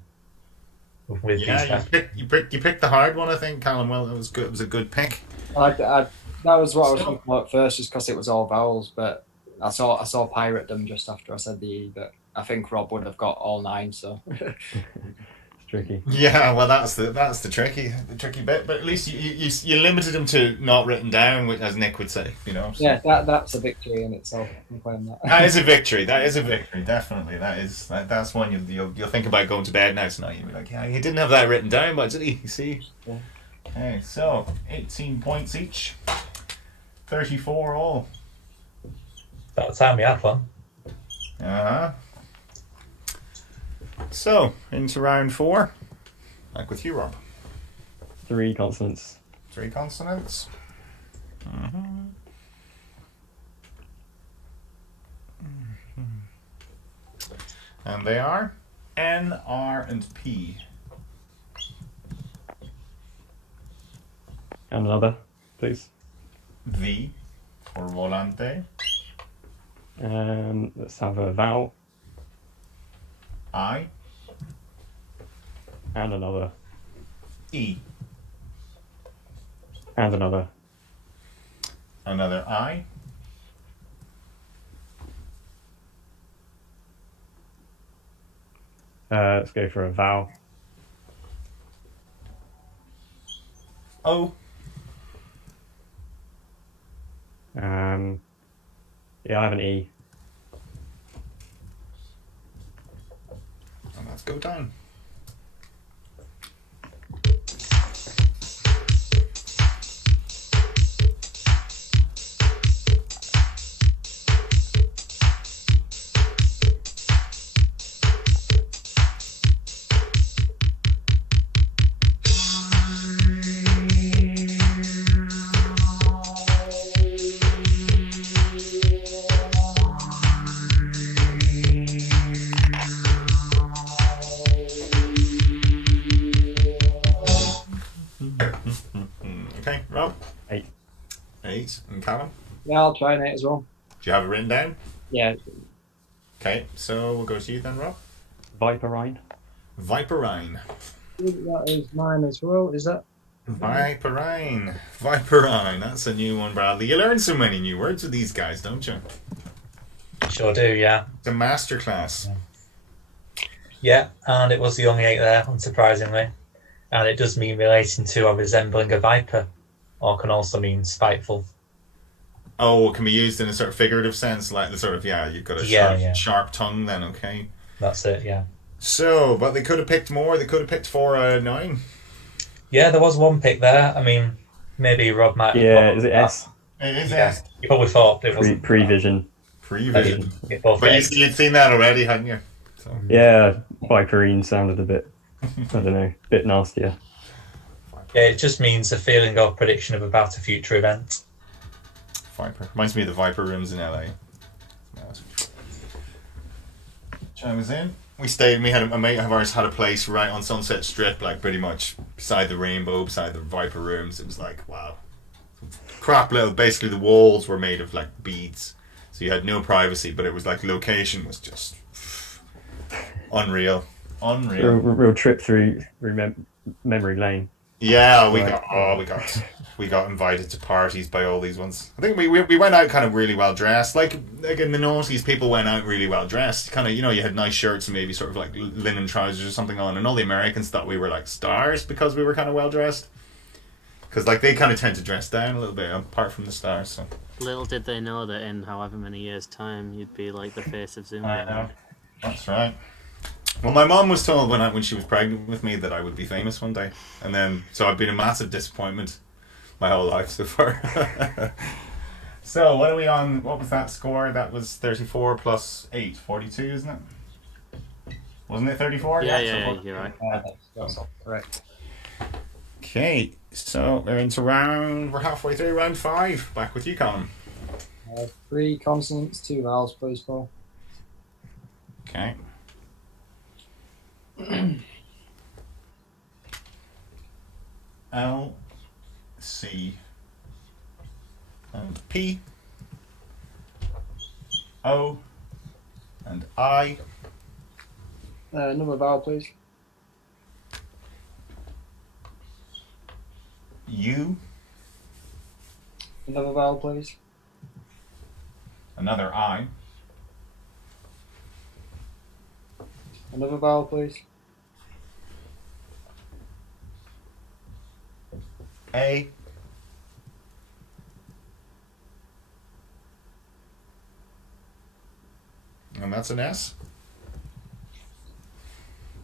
with these Yeah, guys. you picked the hard one, I think, Callum. Well, it was good. It was a good pick. That was what I was thinking about at first, just because it was all vowels. But I saw piratedom just after I said the E. But I think Rob would have got all 9. So It's tricky. Yeah, well, that's the tricky bit. But at least you limited them to not written down, as Nick would say. You know. So. yeah, that's a victory in itself. I'm claiming that. That is a victory. Definitely. That's one you'll think about going to bed now tonight. You'll be like, yeah, he didn't have that written down, but did he? You see? Yeah. Okay, so 18 points each, 34 all. About the time we had one. So into round 4. Back with you, Rob. 3 consonants. 3 consonants. And they are N, R, and P. And another, please. V for volante. Let's have a vowel. I. And another. E. And another. Another I. Let's go for a vowel. O. Yeah, I have an E. And let's go down. Okay, Rob. 8. 8. And Callum? Yeah, I'll try an 8 as well. Do you have it written down? Yeah. Okay, so we'll go to you then, Rob. Viperine. Viperine. That is mine as well. Is that? Viperine. Viperine. That's a new one, Bradley. You learn so many new words with these guys, don't you? Sure do, yeah. It's a masterclass. Yeah, and it was the only 8 there, unsurprisingly. And it does mean relating to or resembling a viper, or can also mean spiteful. Oh, it can be used in a sort of figurative sense, like the sort of, you've got a sharp tongue then, okay. That's it, yeah. So, but they could have picked more. They could have picked 4 9. Yeah, there was one pick there. I mean, maybe Rob might... Yeah, is it S? It is Yeah, S. you probably thought it was... Prevision. Prevision. Both But X. you'd seen that already, hadn't you? So. Yeah, Viperine sounded a bit, I don't know, a bit nastier. Yeah, it just means a feeling of prediction of about a future event. Viper. Reminds me of the Viper rooms in LA. Chime is in. We stayed. We had a mate of ours had a place right on Sunset Strip, like pretty much beside the Rainbow, beside the Viper Rooms. It was like wow, crap little. Basically, the walls were made of like beads, so you had no privacy. But it was like location was just unreal. Real trip through memory lane. Yeah, we got invited to parties by all these ones. I think we went out kind of really well dressed. Like in the noughties, people went out really well dressed. Kind of, you know, you had nice shirts and maybe sort of like linen trousers or something on, and all the Americans thought we were like stars because we were kind of well dressed. Because like they kind of tend to dress down a little bit apart from the stars. So Little did they know that in however many years' time you'd be like the face of ZoomDown. I know. That's right. Well, my mom was told when she was pregnant with me that I would be famous one day, and then so I've been a massive disappointment my whole life so far. So what are we on? What was that score? That was 34 plus 8, 42, isn't it? Wasn't it 34? Yeah, you're right. That's all correct. Okay, so we're halfway through round 5. Back with you, Callum. 3 consonants, 2 vowels, please, Paul. Okay. L, C, and P, O, and I. Another vowel, please. U, Another vowel, please. another I, Another vowel, please. A, and that's an S.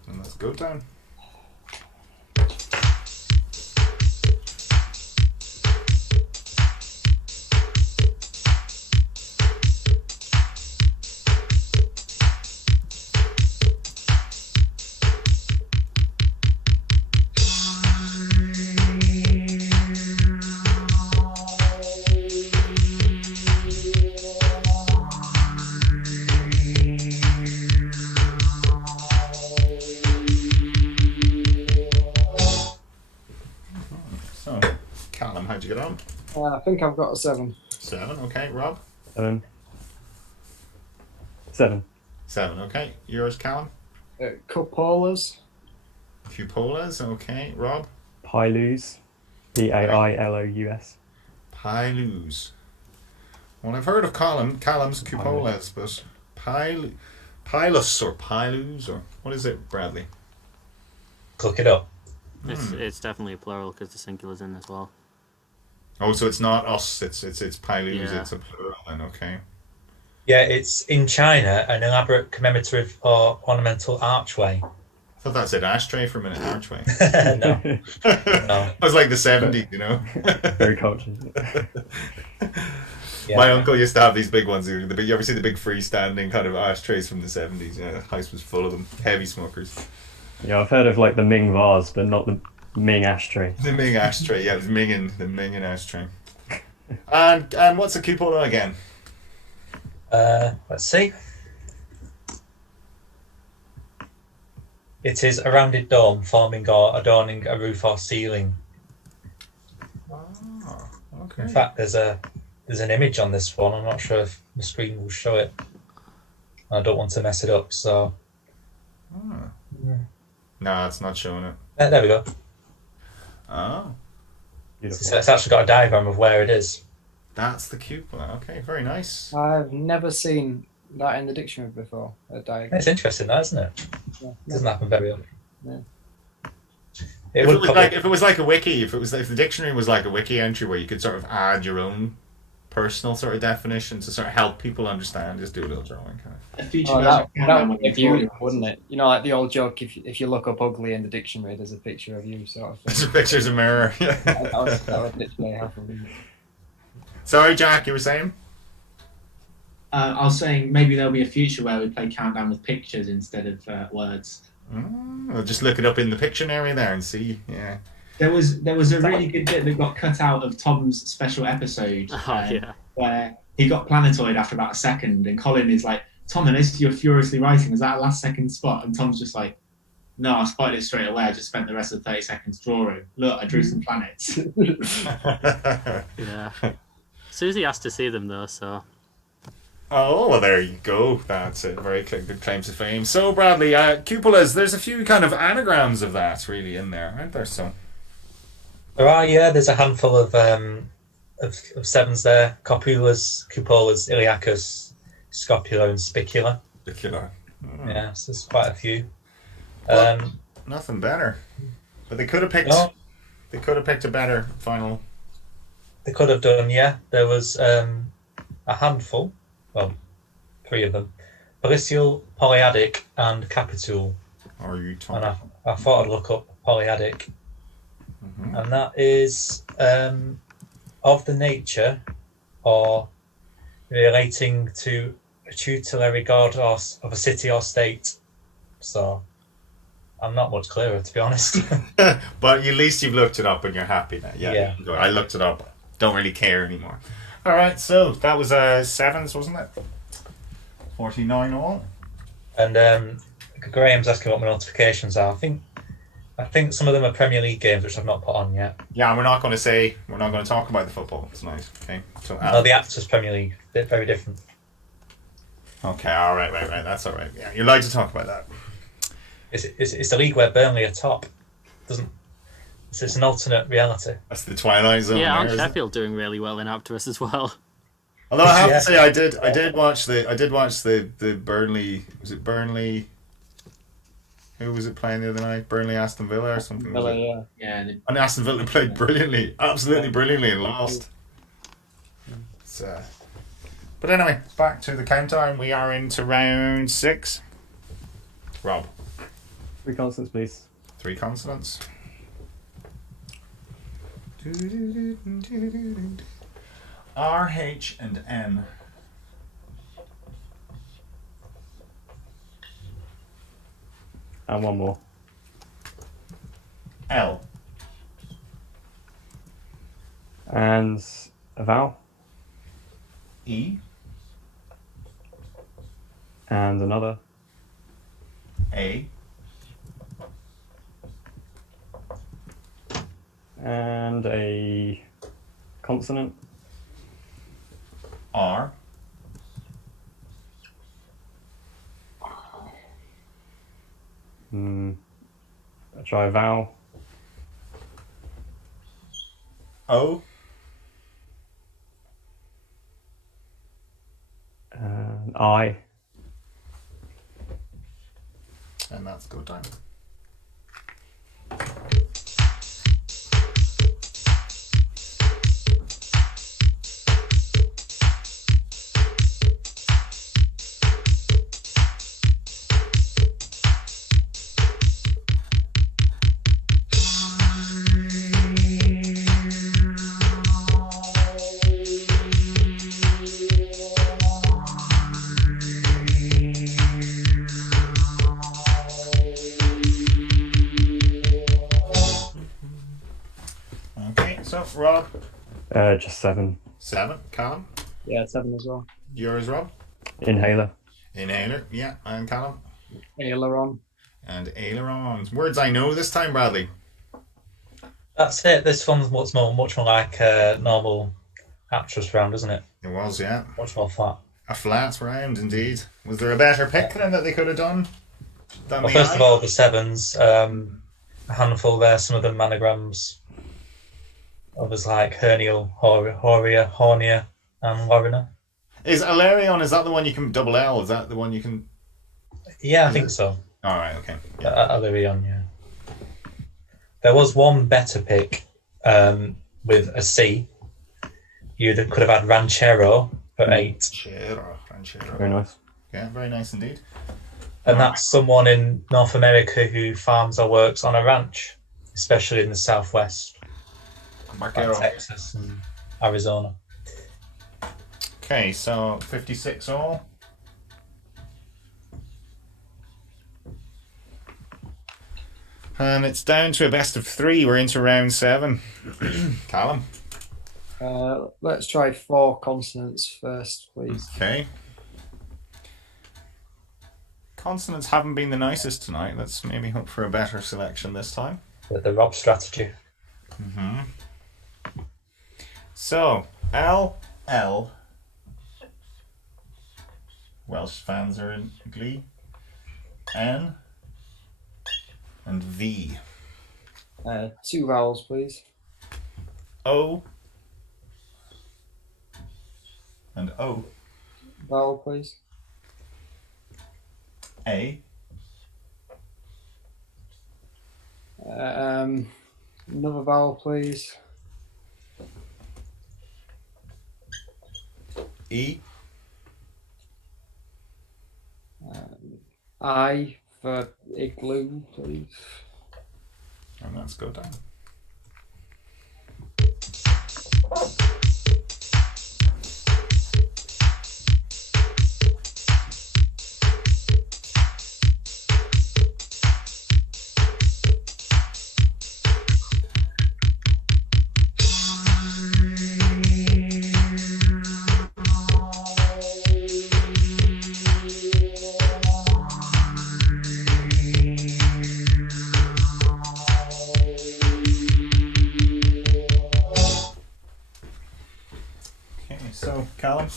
And let's go down. How'd you get on? I think I've got a 7. 7, okay. Rob? 7. 7. 7, okay. Yours, Callum? Cupolas. Cupolas, okay. Rob? Pilous. Pailous. Pilous. Well, I've heard of Callum's cupolas, but pilus or pilous or what is it, Bradley? Look it up. It's definitely a plural because the singular's in as well. Oh, so it's not us. It's pilous. Yeah. It's a plural. Then okay. Yeah, it's in China an elaborate commemorative or ornamental archway. I thought that said ashtray for a minute. Archway. No. I was like the 70s, you know. Very cultured. Yeah. My uncle used to have these big ones. You ever see the big freestanding kind of ashtrays from the 70s? Yeah, the house was full of them. Heavy smokers. Yeah, I've heard of like the Ming vase, but not the Ming ashtray. The Ming ashtray, yeah, it was the Mingin ashtray. And what's a cupola again? Let's see. It is a rounded dome forming or adorning a roof or ceiling. Oh, okay. In fact, there's an image on this one. I'm not sure if the screen will show it. I don't want to mess it up, so. Oh. No, it's not showing it. There we go. Oh. Beautiful. It's actually got a diagram of where it is. That's the cupola. Okay, very nice. I've never seen that in the dictionary before. A diagram. It's interesting, that, isn't it? Yeah. It doesn't happen very often. Yeah. It If would it was probably- like if it was like a wiki, if the dictionary was like a wiki entry where you could sort of add your own personal sort of definition to sort of help people understand, just do a little drawing kind of. A future Oh, version that of Countdown would would be beautiful, wouldn't it? You know, like the old joke, if you look up ugly in the dictionary, there's a picture of you, sort of thing. There's pictures of mirror. that would literally happen. Sorry, Jack, you were saying? I was saying maybe there'll be a future where we play Countdown with pictures instead of words. I'll just look it up in the Pictionary there and see. Yeah. There was a really good bit that got cut out of Tom's special episode Oh, yeah. where he got planetoid after about a second, and Colin is like Tom, unless you're furiously writing, is that a last second spot? And Tom's just like, no, I spotted it straight away. I just spent the rest of the 30 seconds drawing. Look, I drew some planets. Yeah. Susie asked to see them though, so. Oh, well, there you go. That's a very good claim to fame. So, Bradley, cupolas, there's a few kind of anagrams of that really in there, aren't there? So There are, yeah. There's a handful of sevens there. Copulas, cupolas, iliacus, scopula, and spicula. Spicula. Oh. Yeah, so there's quite a few. Well, nothing better. But they could have picked. No. They could have picked a better final. They could have done, yeah. There was a handful. Well, 3 of them. Policial, polyadic, and capitule. Are you talking? And I thought I'd look up polyadic. Mm-hmm. And that is of the nature or relating to a tutelary god of a city or state. So I'm not much clearer, to be honest. But at least you've looked it up and you're happy now. Yeah. I looked it up. Don't really care anymore. All right, so that was sevens, wasn't it? 49 all. And Graham's asking what my notifications are. I think some of them are Premier League games, which I've not put on yet. Yeah, we're not going to talk about the football tonight. Okay. So No, the Actors Premier League. They're very different. Okay, all right, right. That's all right. Yeah, you're allowed to talk about that. It's the league where Burnley are top. It's an alternate reality. That's the Twilight Zone. Yeah, there, aren't Sheffield doing really well in Actress as well? Although I have to say, I did watch the Burnley. Was it Burnley? Who was it playing the other night? Burnley, Aston Villa, or something. Villa, yeah. Yeah. And Aston Villa played brilliantly, absolutely brilliantly, and lost. But anyway, back to the countdown. We are into round 6. Rob. 3 consonants, please. 3 consonants. R, H, and N. And one more. L. And a vowel. E. And another. A. And a consonant. R. I'll try a vowel. O. And I. And that's Goatdown. Rob? Just 7. 7. Callum? Yeah, 7 as well. Yours, Rob? Inhaler. Inhaler, yeah. And Callum? Aileron. And ailerons. Words I know this time, Bradley. That's it. This one's much more like a normal Actress round, isn't it? It was, yeah. Much more flat. A flat round, indeed. Was there a better pick then that they could have done? Well, first of all, the sevens. A handful there, some of them anagrams. Others like hernial, horia, hornia, and lorina. Is Alarion, is that the one you can double L? Is that the one you can... Yeah, I think so. All right, okay. Yeah. Alarion, yeah. There was one better pick with a C. You could have had Ranchero for 8. Ranchero. Very nice. Yeah, very nice indeed. And that's someone in North America who farms or works on a ranch, especially in the Southwest. Like Texas and Arizona. Okay, so 56 all. And it's down to a best of 3. We're into round 7. Callum. Let's try 4 consonants first, please. Okay. consonants haven't been the nicest tonight. Let's maybe hope for a better selection this time. The Rob strategy. So, L. Welsh fans are in glee. N. And V. 2 vowels, please. O. And O. Vowel, please. A. Another vowel, please. E. I for igloo, please. And let's go down. So, Callum?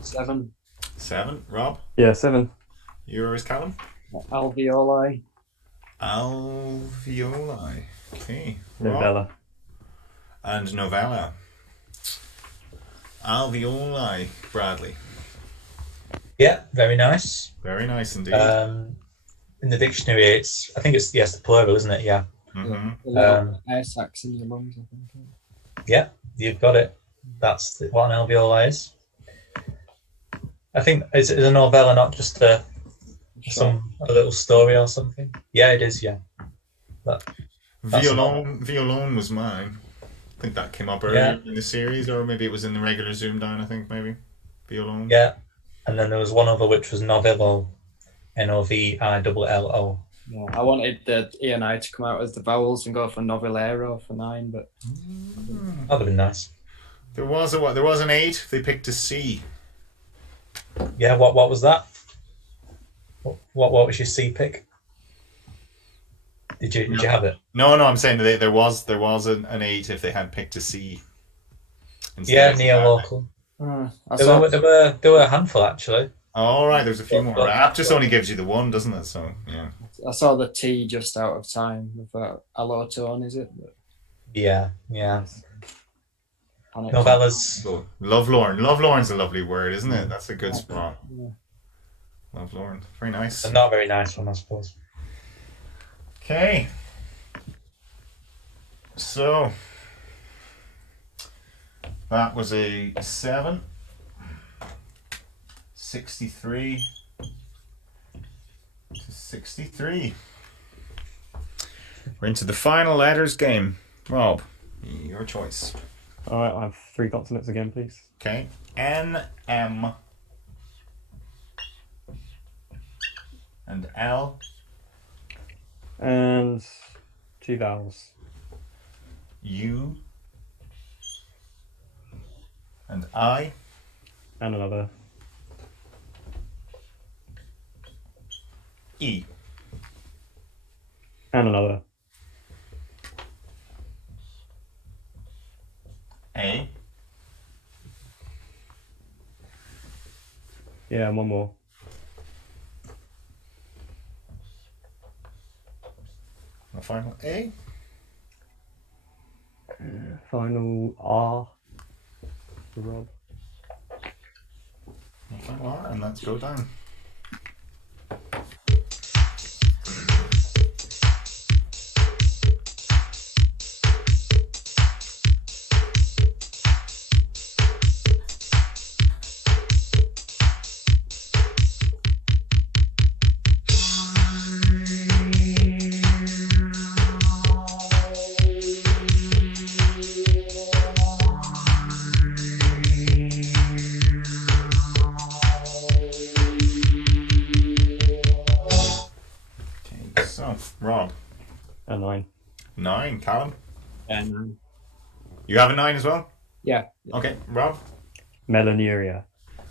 7. 7. Rob? Yeah, 7. Yours, Callum? Alveoli. Alveoli. Okay. Rob? Novella. And novella. Alveoli, Bradley. Yeah, very nice. Very nice indeed. In the dictionary, I think it's the plural, isn't it? Yeah. Air sacs in your lungs, I think. Yeah, you've got it. That's what an alveoli is. I think is a novella not just a little story or something? Yeah, it is. Yeah. Violon was mine. I think that came up earlier in the series, or maybe it was in the regular ZoomDown. I think maybe Violon. Yeah, and then there was one other which was novillo, Novillo. Yeah, I wanted the E and I to come out as the vowels and go for novellero for 9, but That would have been nice. There was an 8. They picked a C. Yeah, what was that? What was your C pick? Did you have it? No, I'm saying that there was an 8 if they had picked a C. Yeah, neo-local. There were a handful actually. All right, there's a few more. App just only gives you the one, doesn't it? So yeah. I saw the T just out of time with allotone, is it? Yeah. Novellas. Lovelorn. Lovelorn's a lovely word, isn't it? That's a good spot. Yeah. Lovelorn. Very nice. A not very nice one, I suppose. Okay. So that was a 7. 63 to 63. We're into the final letters game. Rob, your choice. All right, I have 3 consonants again, please. Okay. N, M, and L. And 2 vowels. U, and I. And another. E. And another. A. Yeah, and one more. The final A. Final R. For Rob. The final R, and let's go down. Rob. A 9. 9. Callum? And You have a 9 as well? yeah. Okay. Rob? Melanuria.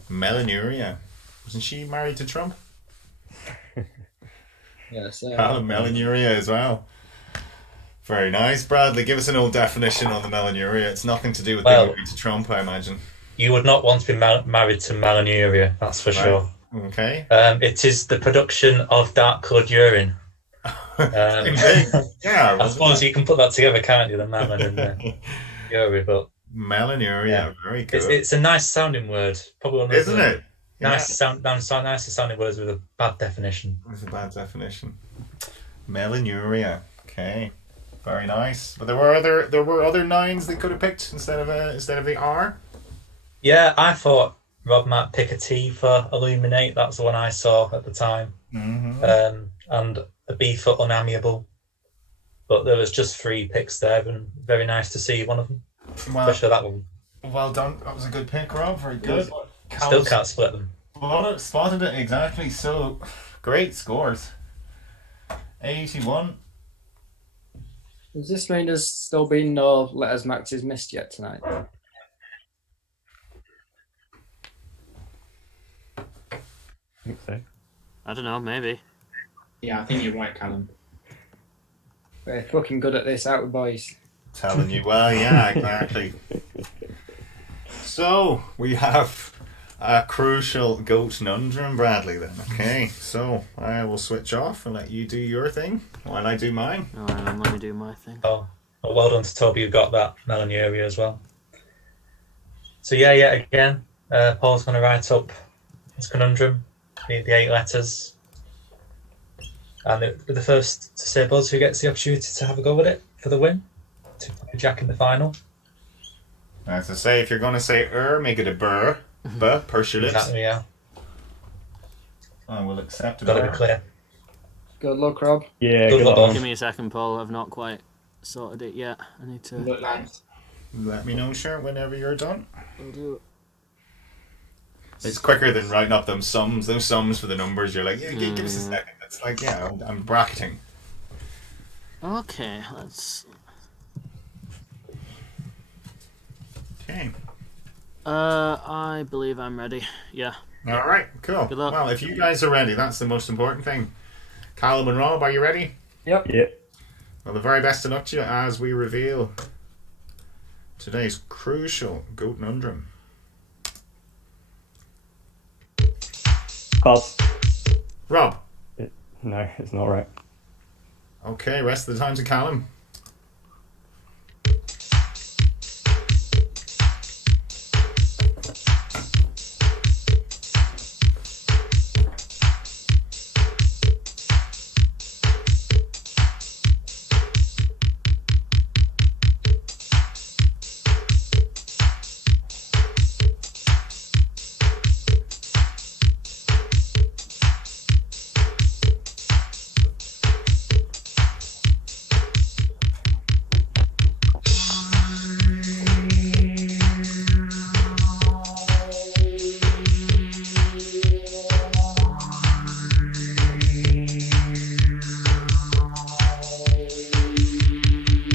Melanuria. Wasn't she married to Trump? Yes. Melanuria as well. Very nice, Bradley. Give us an old definition on the melanuria. It's nothing to do with being married to Trump, I imagine. You would not want to be married to melanuria, that's for sure. Okay. It is the production of dark-coloured urine. Yeah. I suppose you can put that together, can't you? The melon and the urine, but melanuria, very good. It's a nice sounding word, probably one of Isn't it? nicer sounding words with a bad definition. It's a bad definition. Melanuria. Okay. Very nice. But there were other nines they could have picked instead of the R. Yeah, I thought Rob might pick a T for illuminate. That's the one I saw at the time. Mm-hmm. And a B for unamiable. But there was just 3 picks there, and very nice to see one of them. Well, especially that one. Well done. That was a good pick, Rob. Very good. Still can't split them. Spotted it exactly. So great scores. 81. Does this mean there's still been no letters Max's missed yet tonight? I think so. I don't know, maybe. Yeah, I think you're right, Callum. We're fucking good at this, aren't we, boys? Telling you, well, yeah, exactly. So we have a crucial goat conundrum, Bradley. Then, okay. So I will switch off and let you do your thing while I do mine. Let me do my thing. Oh, well done to Toby. You got that melanuria as well. So yeah, again, Paul's going to write up his conundrum, the 8 letters, and the first to say buzz who gets the opportunity to have a go at it for the win, to play Jack in the final. As I say, if you're going to say make it a burr, purse your lips. Exactly, yeah. I will accept it. Got to be clear. Good luck, Rob. Yeah, Good luck, Give me a second, Paul. I've not quite sorted it yet. I need to. Look, lads. Let me know, sure, whenever you're done. I'll do it. It's quicker than writing up those sums for the numbers. You're like, yeah, give us a second. It's like, yeah, I'm bracketing. Okay, let's. Okay. I believe I'm ready. Yeah. All right, cool. Good luck. Well, if you guys are ready, that's the most important thing. Callum and Rob, are you ready? Yep. Well, the very best of luck to you as we reveal today's crucial goat conundrum. Pass. Rob. No, it's not right. Okay, rest of the time to Callum.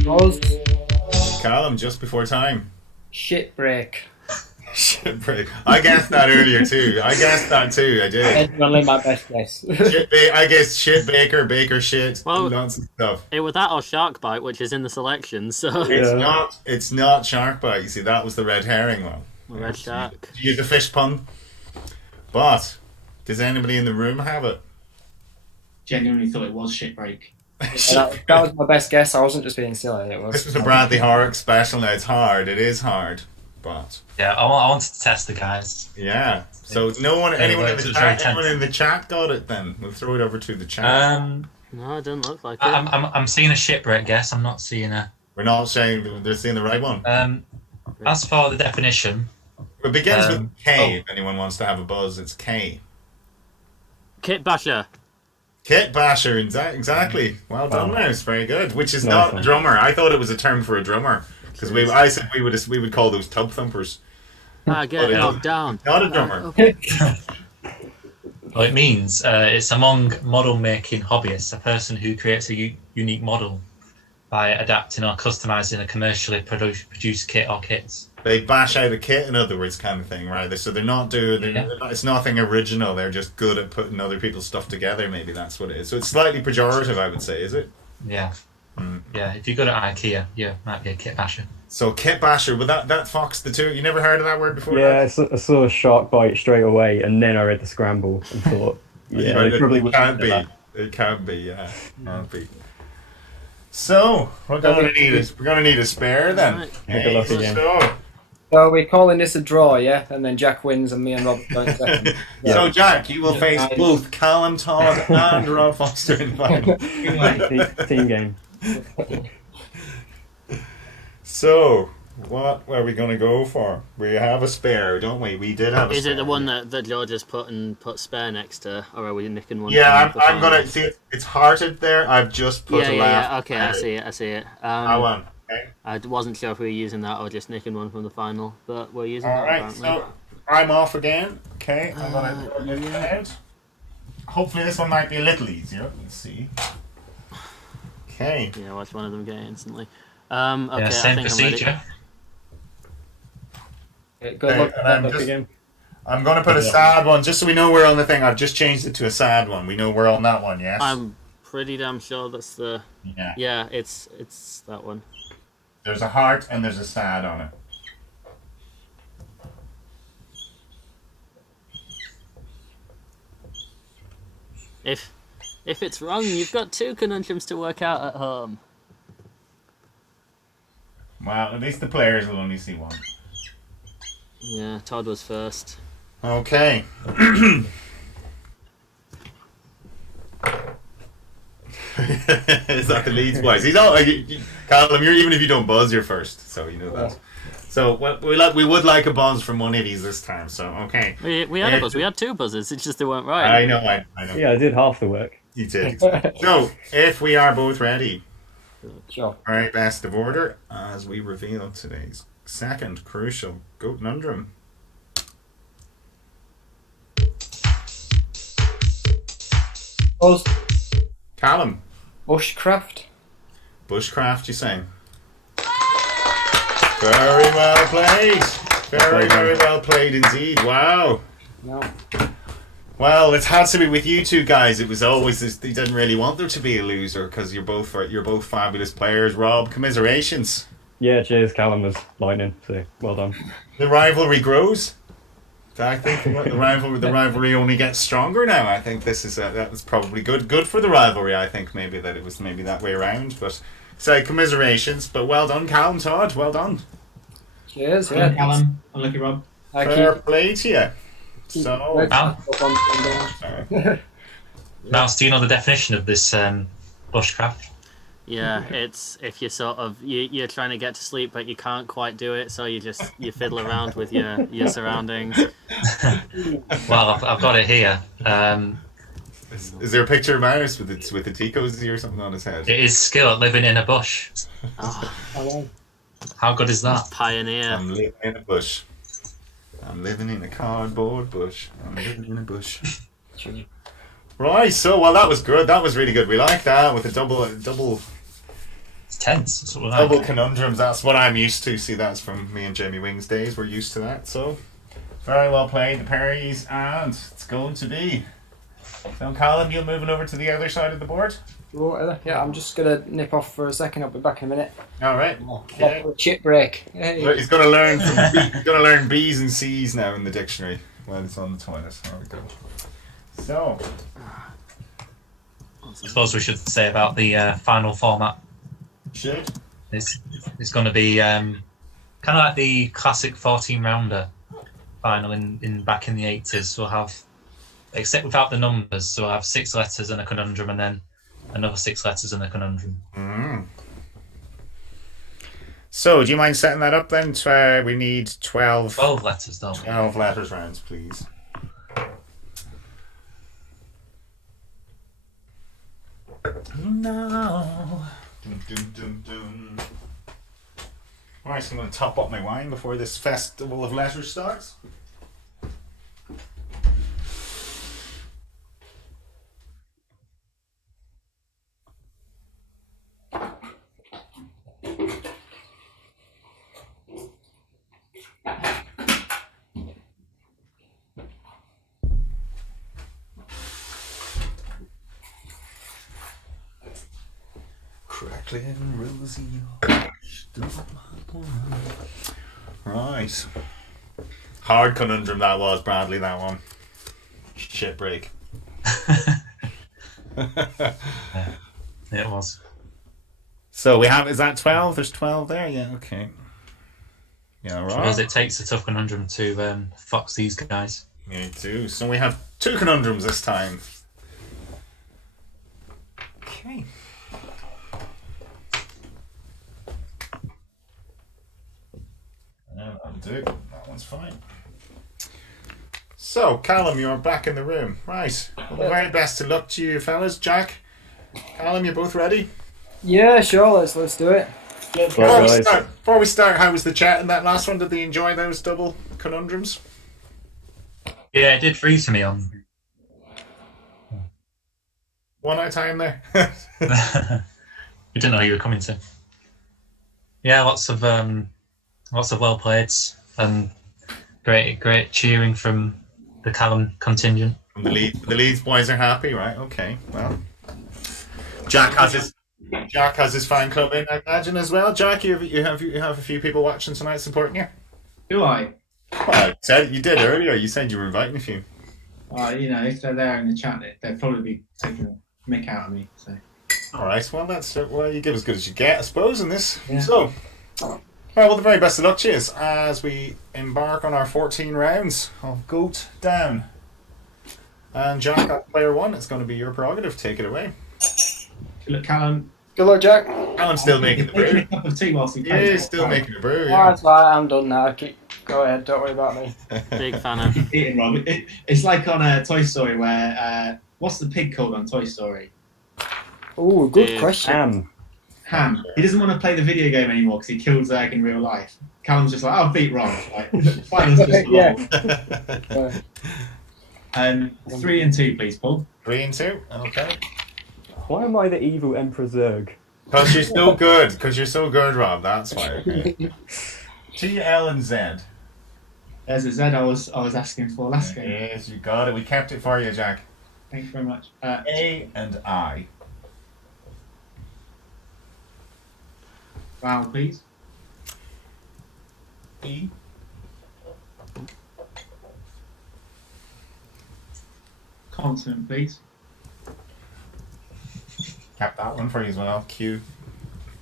Buzz. Callum, just before time. Shit break. Shitbreak. I guessed that earlier too. I did. Genuinely my best guess. I guess shit baker, baker shit, Well, lots of stuff. It was that or shark bite, which is in the selection. So It's not shark bite. You see, that was the red herring one. the red shark. Use a fish pun. But does anybody in the room have it? Genuinely thought it was shitbreak. that was my best guess. I wasn't just being silly. It was. This was a Bradley Horrocks special. Now it's hard. It is hard, but Yeah, I wanted to test the guys. yeah. So anyone in the chat got it. Then we'll throw it over to the chat. No, it doesn't look like it. I'm seeing a shipwreck guess. I'm not seeing a. We're not saying they're seeing the right one. As for the definition, It begins with K. If anyone wants to have a buzz, it's K. Kit Basher. Kit Basher, exactly. Well done, Mouse. Very good. Which is not a drummer. I thought it was a term for a drummer because I said we would call those tub thumpers. Get knocked down. Not a drummer. well, it means it's among model making hobbyists, a person who creates a unique model by adapting or customizing a commercially produced kit or kits. They bash out a kit, in other words, kind of thing, right? So they're not doing. It's nothing original. They're just good at putting other people's stuff together. Maybe that's what it is. So it's slightly pejorative, I would say. Is it? Yeah. Yeah. If you're good at IKEA, you might be a kit basher. So kit basher, but that fox the two. You never heard of that word before? Yeah, I saw a shark bite straight away, and then I read the scramble and thought, yeah, it probably can't be. It can't be. Yeah, can't be. So we're gonna need a spare then. Right. Good luck again. So we're calling this a draw, yeah? And then Jack wins and me and Rob go second. So Jack, you will face both Callum Todd and Rob Foster in the final. Team game. So, what are we going to go for? We have a spare, don't we? We did have a spare. Is it the one that George just put spare next to, or are we nicking one? Yeah, I'm going to see it's hearted there. I've just put a laugh. Yeah. Okay, I see it. I won. Okay. I wasn't sure if we were using that or just nicking one from the final, but we're using that. Alright, apparently. so I'm off again. Okay, I'm going to lift it out. Hopefully this one might be a little easier. Let's see. Okay. Yeah, watch one of them get it instantly. Okay, Yeah, same I think procedure. Good luck again. I'm going to put a sad one, just so we know we're on the thing. I've just changed it to a sad one. We know we're on that one, yes? I'm pretty damn sure that's the... Yeah. Yeah, it's that one. There's a heart and there's a sad on it. If it's wrong, you've got two conundrums to work out at home. Well, at least the players will only see one. Yeah, Todd was first. Okay. Is that the Leeds boys? He's all Callum. Even if you don't buzz, you're first, so you know that. So we would like a buzz from one of these this time. So okay. We had a buzz. We had two buzzers. It's just they weren't right. I know. Yeah, I did half the work. You did. So if we are both ready, Sure. all right, best of order as we reveal today's second crucial goat conundrum. Buzz. Callum. Bushcraft. Bushcraft, you saying? Very well played. Very well played indeed. Wow. No. Well, it's had to be with you two guys. It was always this. He didn't really want there to be a loser because you're both fabulous players. Rob, commiserations. Yeah, cheers. Callum was lightning, so well done. The rivalry grows. I think the rivalry only gets stronger now. I think this is that was probably good for the rivalry. I think maybe that it was maybe that way around. But so commiserations. But well done, Callum Todd. Well done. Cheers. Unlucky Yeah. Callum. Unlucky Rob. Fair play to you. So, Mouse, do you know the definition of this bushcraft? Yeah, it's if you're sort of you're trying to get to sleep but you can't quite do it, so you fiddle around with your surroundings. Well, I've got it here. is there a picture of Mouse with the tea cozy or something on his head? It is skill at living in a bush. Oh, How good is that? pioneer. I'm living in a bush. I'm living in a cardboard bush. I'm living in a bush. Right, so well that was good. That was really good. We like that with the double It's tense. That's what we double like. conundrums. That's what I'm used to. See, that's from me and Jamie Wing's days. We're used to that. So very well played, the parries, and it's going to be. So Callum, you're moving over to the other side of the board. Yeah, I'm just gonna nip off for a second. I'll be back in a minute. All right. Okay. Chip break. Hey. He's going to learn he's going to learn B's and C's now in the dictionary while it's on the toilet. There we go. So. I suppose we should say about the final format. Should. It's going to be kind of like the classic 14-rounder final in back in the 80s. We'll have, except without the numbers, so we'll have 6 letters and a conundrum, and then another 6 letters and a conundrum. Mm. So, do you mind setting that up then? We need 12 letters, don't we? 12 letters rounds, please. No. Dum, dum, dum, dum. Alright, so I'm going to top up my wine before this festival of letters starts. Jacqueline Rosie. Right. Hard conundrum that was, Bradley, that one. Shit break. It was. So we have, is that 12? There's 12 there? Yeah, okay. Yeah, right. Because it takes a tough conundrum to fox these guys. Me too. So we have 2 conundrums this time. Okay. That'll do. That one's fine. So, Callum, you're back in the room. Right. Well, the very best of luck to you, fellas. Jack, Callum, you both ready? Yeah, sure. Let's do it. Before we start, how was the chat in that last one? Did they enjoy those double conundrums? Yeah, it did freeze for me on. One at a time there. We didn't know you were coming to. Yeah, lots of well played and great cheering from the Callum contingent. From the Leeds boys are happy, right? Okay, well, Jack has his fan club in, I imagine, as well. Jack, you have a few people watching tonight supporting you. Do I? Well, you did earlier. You said you were inviting a few. If they're there in the chat, they'd probably be taking a mick out of me. So. All right. Well, you give as good as you get, I suppose, in this. Yeah. So, well, the very best of luck to you as we embark on our 14 rounds of Goatdown. And Jack, at player 1, it's going to be your prerogative. Take it away. Look, Callum. Good luck, Jack. Callum's still making the brew. Making a cup of tea whilst he Yeah, plays. he's still making the brew. Oh, Yeah. that's right. I'm done now. Go ahead. Don't worry about me. Big fan of. Eating, Rob. It's like on Toy Story where what's the pig called on Toy Story? Oh, good question. Ham. He doesn't want to play the video game anymore because he killed Zerg in real life. Callum's just like, I'll beat Rob. Like, finals just Yeah. 3 and 2, please, Paul. 3 and 2. Okay. Why am I the evil Emperor Zerg? Because you're so good. Because you're so good, Rob. That's why. Okay. T, L, and Z. There's a Z I was asking for last game. Yes, you got it. We kept it for you, Jack. Thank you very much. A and I. Vowel, please. E. Consonant, please. Kept that one for you as well. Q.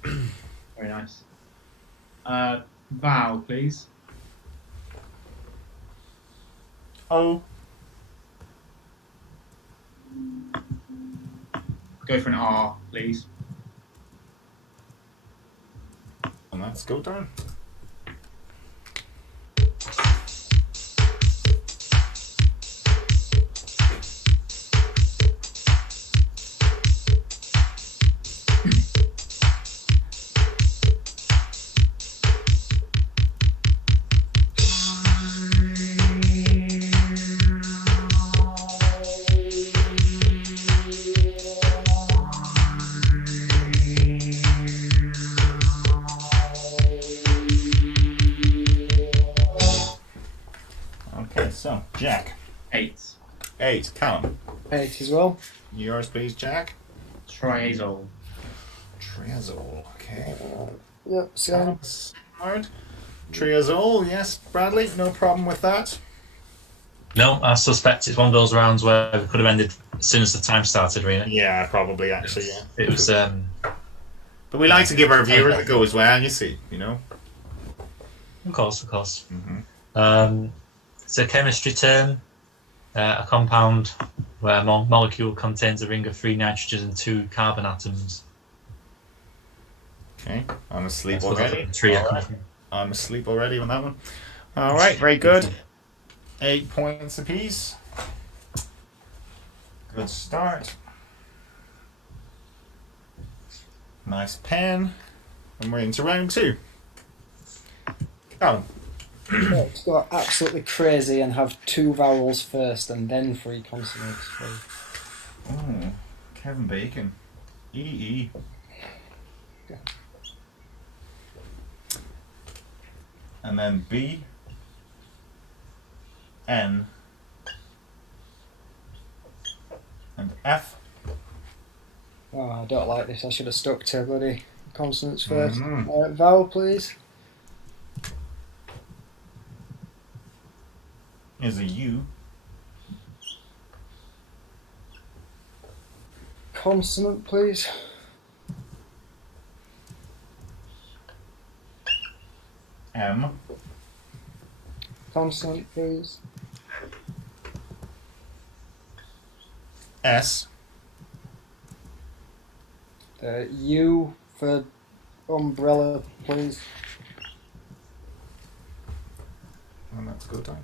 Very nice. Vowel, please. O. Go for an R, please. And that's Goatdown. So, Jack. 8. 8. Callum. 8 as well. Yours, please, Jack. Triazole. Triazole. Okay. Yep, same. Smart. Triazole, yes. Bradley, no problem with that. No, I suspect it's one of those rounds where it could have ended as soon as the time started, really. Yeah, probably, actually, yeah. It was. But we like to give our viewers a go as well, you see, you know? Of course. Mm-hmm. It's a chemistry term, a compound where a molecule contains a ring of 3 nitrogen and 2 carbon atoms. Okay, I'm asleep That's already. Right. I'm asleep already on that one. All right, very good. 8 points apiece. Good start. Nice pen. And we're into round 2. Callum. Let's go absolutely crazy and have 2 vowels first and then 3 consonants. Oh, Kevin Bacon. E. And then B. N. And F. Oh, I don't like this. I should have stuck to bloody Consonants first. Vowel, please. Is a U. Consonant, please. M. Consonant, please. S. U for umbrella, please. And that's good time.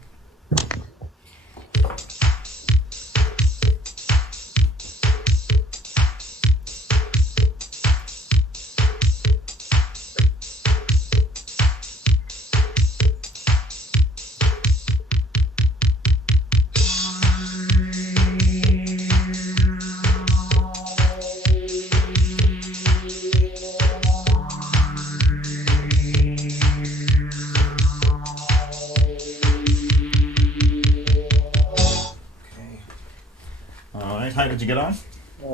How did you get on?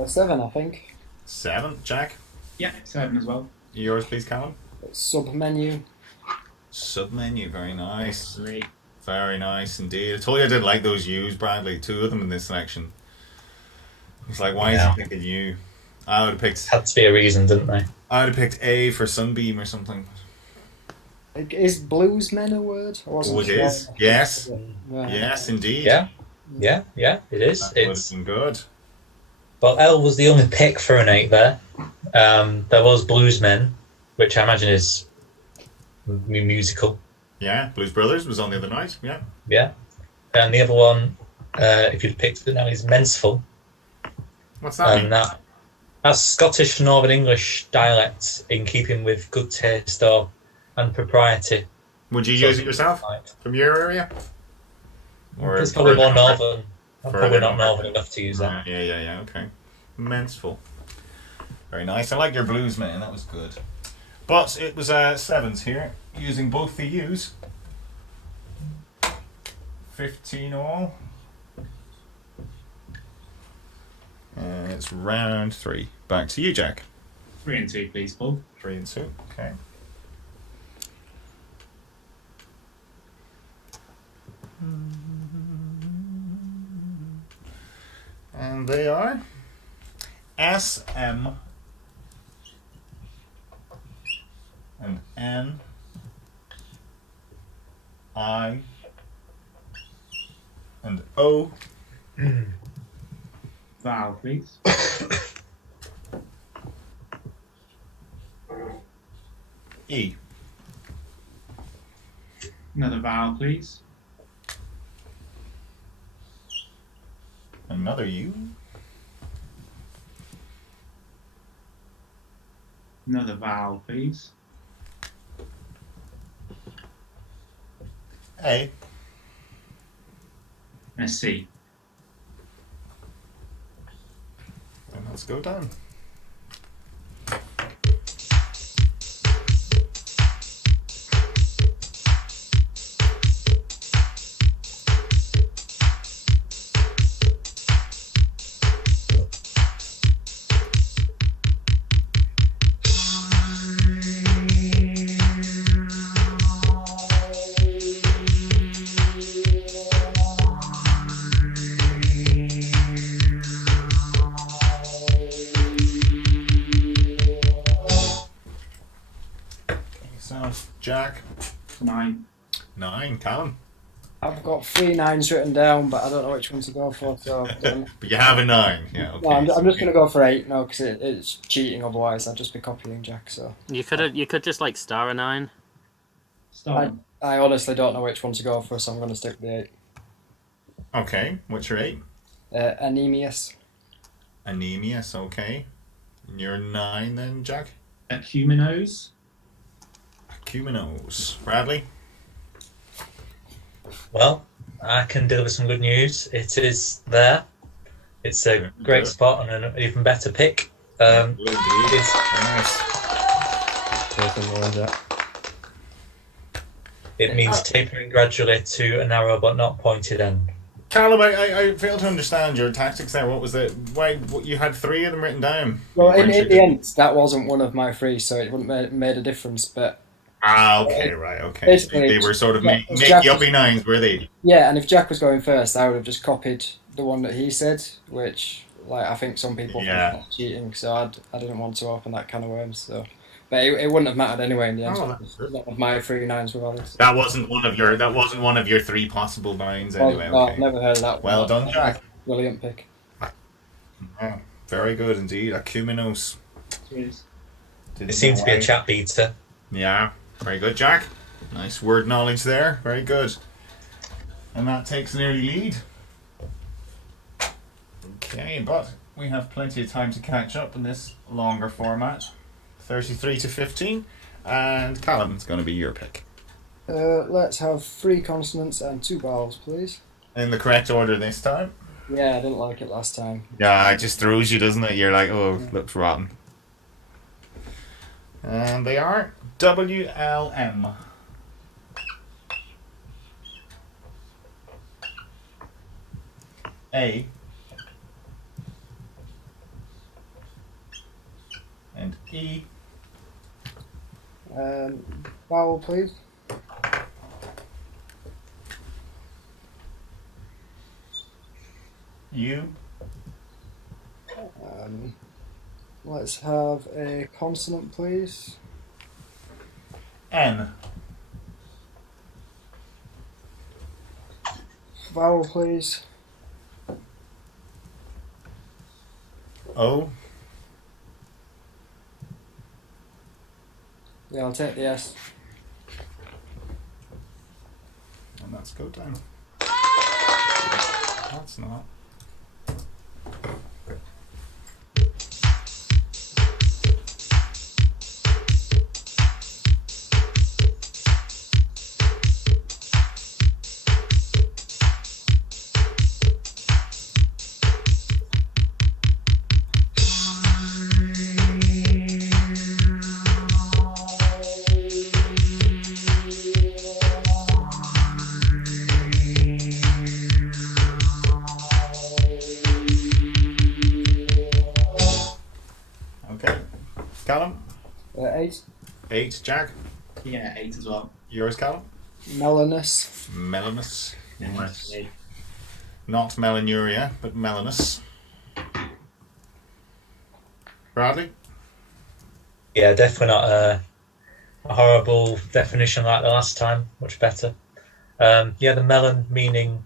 7, I think. 7, Jack. Yeah, 7 as well. Yours, please, Callum. Sub menu. Sub menu, very nice. 3. Very nice indeed. I told you I did like those U's, Bradley. 2 of them in this selection. It's like, why is he picking U? I would have picked. Had to be a reason, didn't they? I would have picked A for Sunbeam or something. Is bluesmen a word? I wasn't it sure. is. Yes. Yeah. Yes, indeed. Yeah, it is. That would have been good. Well, L was the only pick for an 8 there. There was Bluesmen, which I imagine is musical. Yeah, Blues Brothers was on the other night. Yeah. Yeah. And the other one, if you'd picked it now, is Menseful. What's that mean? That's Scottish Northern English dialect in keeping with good taste and propriety. Would you use it yourself from your area? Or it's probably more northern. I'm probably not northern enough to use that. Yeah, okay. Menseful. Very nice. I like your blues, man. That was good. But it was 7s here, using both the U's. 15 all. And it's round 3. Back to you, Jack. 3 and 2, please, Paul. 3 and 2, okay. And they are SM and N I and O. Vowel, please. E. Another vowel, please. Another U. Another vowel, please. A. And a C. And let's go down. Jack. 9. 9, Callum. I've got 3 9s written down, but I don't know which one to go for. So, But you have a 9, yeah. Okay. no, I'm just going to go for 8 now because it's cheating. Otherwise, I'd just be copying Jack. So You could just like star a 9. Start. I honestly don't know which one to go for, so I'm going to stick with the 8. Okay, what's your 8? Anemius. Anemius, okay. And your 9 then, Jack? Ecumenos. Cuminos. Bradley? Well, I can deliver some good news. It is there. It's a great spot and an even better pick. It's Nice. It means tapering gradually to a narrow but not pointed end. Callum, I fail to understand your tactics there. What was it? Why you had 3 of them written down? Well, in the end, that wasn't one of my 3, so it wouldn't have made a difference. But okay, right, okay. Basically, they were sort of make yuppie 9s, were they? Yeah, and if Jack was going first, I would have just copied the one that he said, which, like, I think some people think that's cheating. So I didn't want to open that can of worms. So, but it wouldn't have mattered anyway in the end. None of my 3 9s were valid. That wasn't one of your 3 possible 9s anyway. No, Okay. I've never heard of that. Well done, Jack. Brilliant pick. Oh, very good indeed. Acuminos. Cheers. It seems to be a chat beater. Yeah, very good, Jack. Nice word knowledge there. Very good. And that takes an early lead. Okay, but we have plenty of time to catch up in this longer format. 33-15. And Callum, it's going to be your pick. Let's have 3 consonants and 2 vowels, please. In the correct order this time. Yeah, I didn't like it last time. Yeah, it just throws you, doesn't it? You're like, oh, looks rotten. And they are WLM. A. And E. Vowel, please. U. Let's have a consonant, please. N. Vowel, please. O. Yeah, I'll take the S. And that's Goatdown. That's not. Callum? 8. 8, Jack? Yeah, 8 as well. Yours, Callum? Melanus. Melanus. Nice. Not melanuria, but melanus. Bradley? Yeah, definitely not a horrible definition like the last time. Much better. Yeah, the melon meaning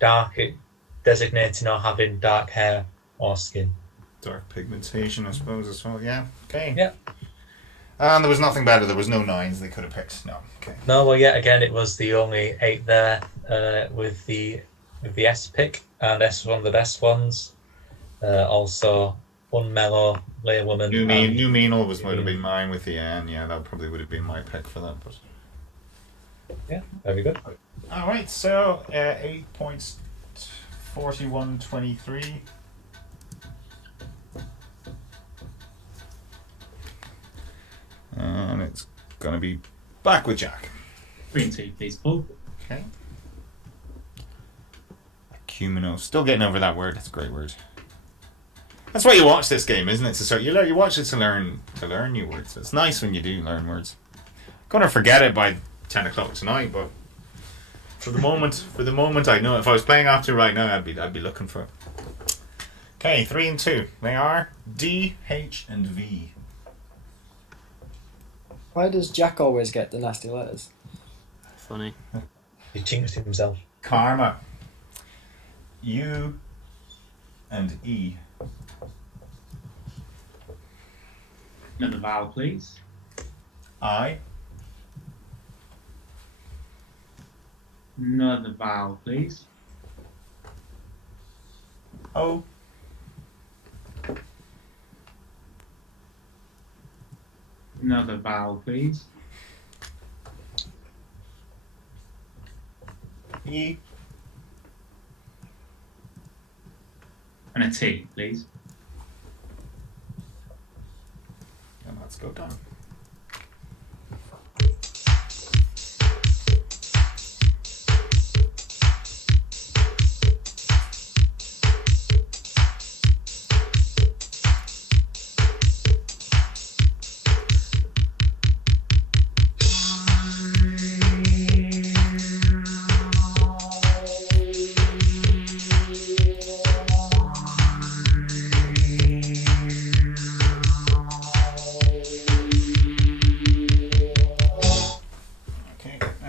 dark, it designating or having dark hair or skin. Dark pigmentation, I suppose, as well. Yeah. Okay. Yeah. And there was nothing better. There was no 9s they could have picked. No. Okay. No, well, yet again, it was the only 8 there with the S pick, and S one of the best ones. Also, one mellow layer woman. New mean always would have been mine with the N. Yeah, that probably would have been my pick for that. But yeah, very good. All right, so 8 points, 41-23. And it's going to be back with Jack. 3 and 2, please, Paul. Okay. Acumino. Still getting over that word. It's a great word. That's why you watch this game, isn't it? To start, you watch it to learn new words. It's nice when you do learn words. Gonna forget it by 10 o'clock tonight, but for the moment, I know if I was playing after right now, I'd be looking for it. Okay, 3 and 2. They are D, H, and V. Why does Jack always get the nasty letters? Funny. He jinxed himself. Karma. U and E. Another vowel, please. I. Another vowel, please. O. Another vowel, please. E. And a T, please. And let's go down.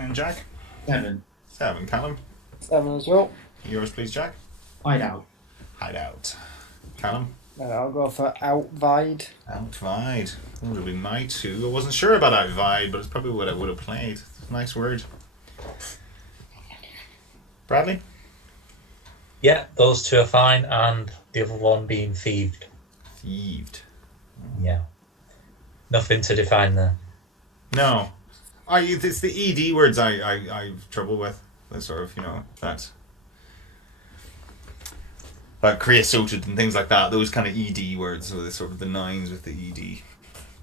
And Jack? 7. 7. Callum? 7 as well. Yours, please, Jack. Hideout. Hideout. Callum? I'll go for Outvide. Outvide. That would have been my 2. I wasn't sure about Outvide, but it's probably what I would have played. It's a nice word. Bradley? Yeah, those 2 are fine, and the other one being Thieved. Thieved. Yeah. Nothing to define there. No. It's the ED words I've trouble with. The sort of, that creosoted and things like that. Those kind of ED words, so the sort of the 9s with the ED.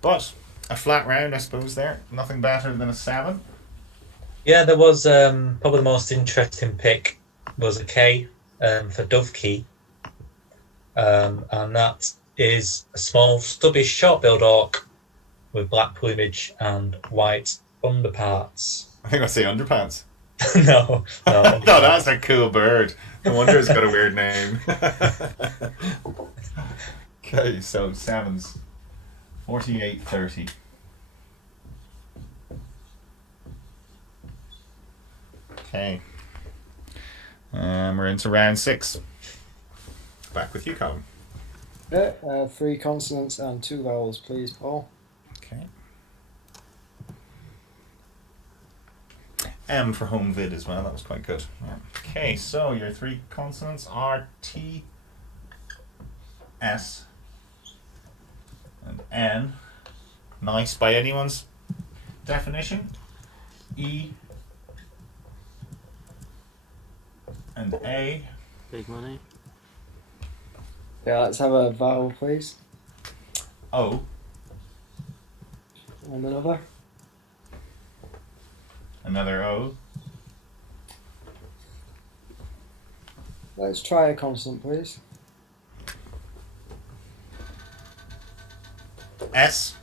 But a flat round, I suppose, there. Nothing better than a 7. Yeah, there was probably the most interesting pick was a K for Dove Key. And that is a small, stubby, short-billed orc with black plumage and white underparts. I think I say underpants. No. No, that's a cool bird. No wonder it's got a weird name. Okay, so 7s. 48-30. Okay. We're into round 6. Back with you, Callum. 3 consonants and 2 vowels, please, Paul. Okay. M for home vid as well. That was quite good. Yeah. Okay, so your 3 consonants are T, S, and N. Nice by anyone's definition. E and A. Big money. Yeah, let's have a vowel, please. O. And another. Another O. Let's try a consonant, please. S.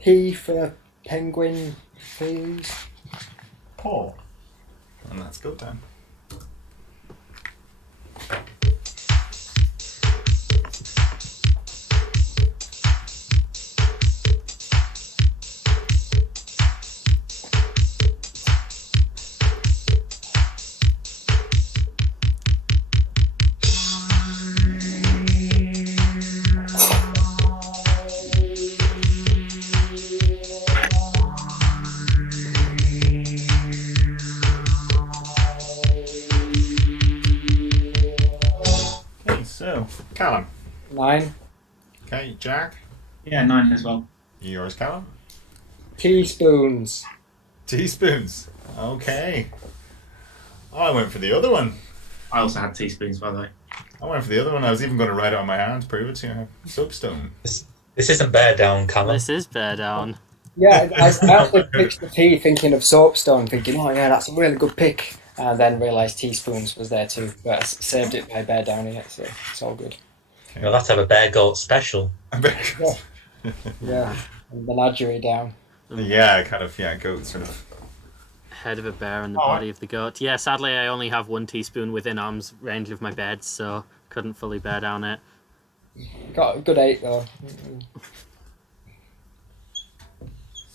P for penguin, please. Paul. And that's Goatdown. Callum. 9. Okay, Jack. Yeah, 9 as well. Yours, Callum. Teaspoons. Teaspoons. Okay. Oh, I went for the other one. I also had teaspoons, by the way. I went for the other one. I was even going to write it on my hand to prove it to you. Soapstone. This isn't Bear Down, Callum. This is Bear Down. Yeah, I actually picked the T thinking of soapstone, thinking, oh yeah, that's a really good pick. And then realised teaspoons was there too. But I saved it by Bear Down here, so it's all good. Okay. We'll have to have a Bear Goat special. Yeah, and menagerie down. Yeah, kind of, goat sort of. Head of a bear and the body of the goat. Yeah, sadly I only have 1 teaspoon within arm's range of my bed, so couldn't fully bear down it. Got a good 8 though.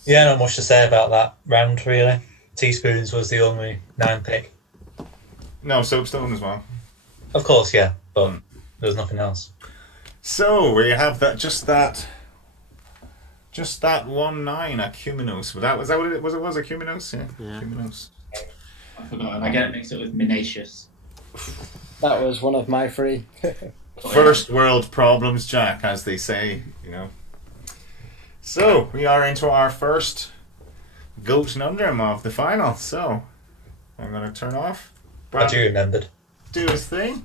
Yeah, not much to say about that round, really. Teaspoons was the only 9 pick. No, soapstone as well. Of course, yeah, but there was nothing else. So we have just that 1-9 at Cuminos. Was that what it was? It was a Cuminos, yeah. Cuminos. I forgot. I get it mixed up with Minacious. That was one of my 3. First world problems, Jack, as they say, So we are into our first Goat Conundrum of the final. So I'm going to turn off. Glad you remembered. Do his thing.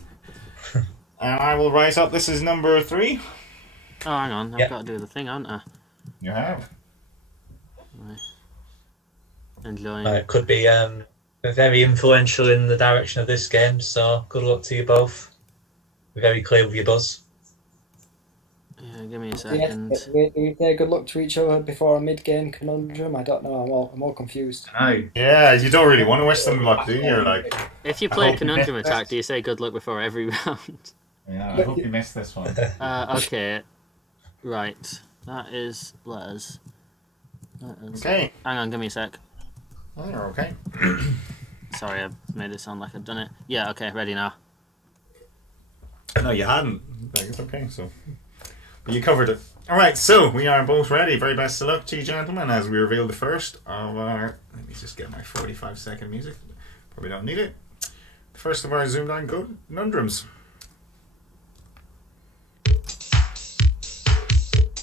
And I will write up. This is number 3. Oh, hang on. I've got to do the thing, haven't I? You have. Right. Enjoying. It could be very influential in the direction of this game, so good luck to you both. Be very clear with your buzz. Yeah, give me a second. Do we say good luck to each other before a mid-game conundrum? I don't know. I'm all confused. No. Yeah, you don't really want to wish them luck, do you? You're like, If you play a conundrum attack, do you say good luck before every round? yeah, I hope you missed this one. Okay. Right. That is letters. Okay. Hang on, give me a sec. Oh, you're okay. Sorry, I made it sound like I'd done it. Yeah, okay, ready now. No, you hadn't. It's okay, so. But you covered it. Alright, so we are both ready. Very best of luck to you, gentlemen, as we reveal the first of our. Let me just get my 45-second music. Probably don't need it. The first of our ZoomDown conundrums.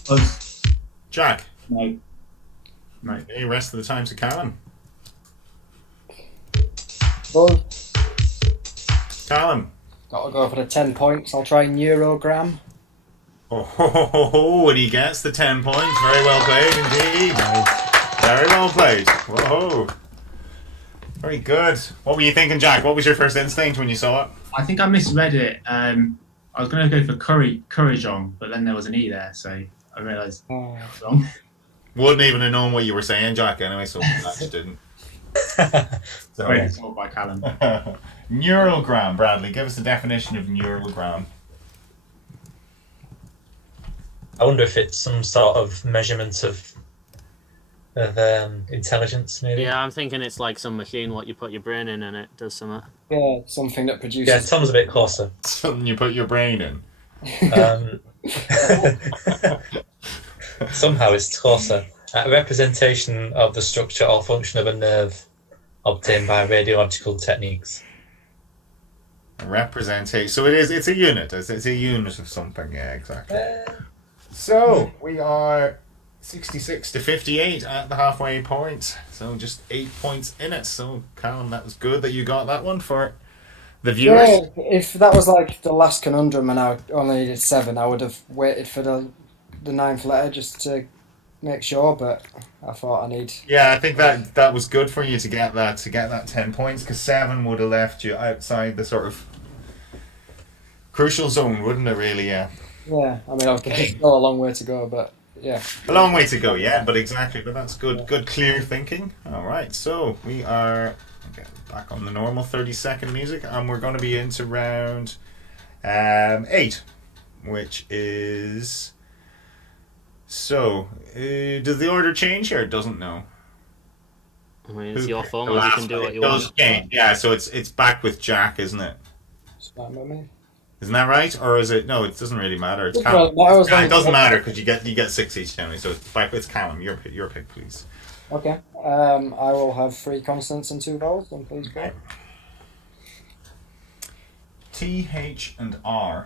Us. Jack. No. Okay, rest of the time to Callum. Well, Callum. gotta go for the 10 points. I'll try Neurogram. Oh, and he gets the 10 points. Very well played indeed. Very well played. Whoa. Very good. What were you thinking, Jack? What was your first instinct when you saw it? I think I misread it. I was going to go for Couragong, but then there was an E there, so I realised I was wrong. Wouldn't even have known what you were saying, Jack, anyway, so I just didn't. Sorry, told by Callum. Neurogram, Bradley. Give us a definition of neurogram. I wonder if it's some sort of measurement of intelligence, maybe. Yeah, I'm thinking it's like some machine what you put your brain in and it does something. Yeah, something that produces. Yeah, Tom's a bit closer. Something you put your brain in. Somehow it's closer. A representation of the structure or function of a nerve obtained by radiological techniques. A representation. So it's a unit. It's a unit of something. Yeah, exactly. So we are 66 to 58 at the halfway point. So just 8 points in it. So Callum, that was good that you got that one for the viewers. Yeah, if that was like the last conundrum and I only needed 7, I would have waited for the 9th letter just to make sure, but I thought I need. Yeah, I think that was good for you to get that 10 points, because 7 would have left you outside the sort of crucial zone, wouldn't it? Really, yeah. Yeah, I mean, I've still a long way to go, but yeah. A long way to go, yeah, but exactly. But that's good, good, clear thinking. All right, so we are back on the normal 30-second music, and we're going to be into round 8, which is. So, does the order change here? It doesn't know. I mean, it's your phone, you can do what you want. Change. Yeah, so it's back with Jack, isn't it? It's fine with me. Isn't that right? Or is it? No, it doesn't really matter. It's It Callum. doesn't matter because you get 6 each, Tony. So it's back. It's Callum. Your pick, please. Okay. I will have 3 consonants and 2 vowels, then please go. Okay. T, H, and R.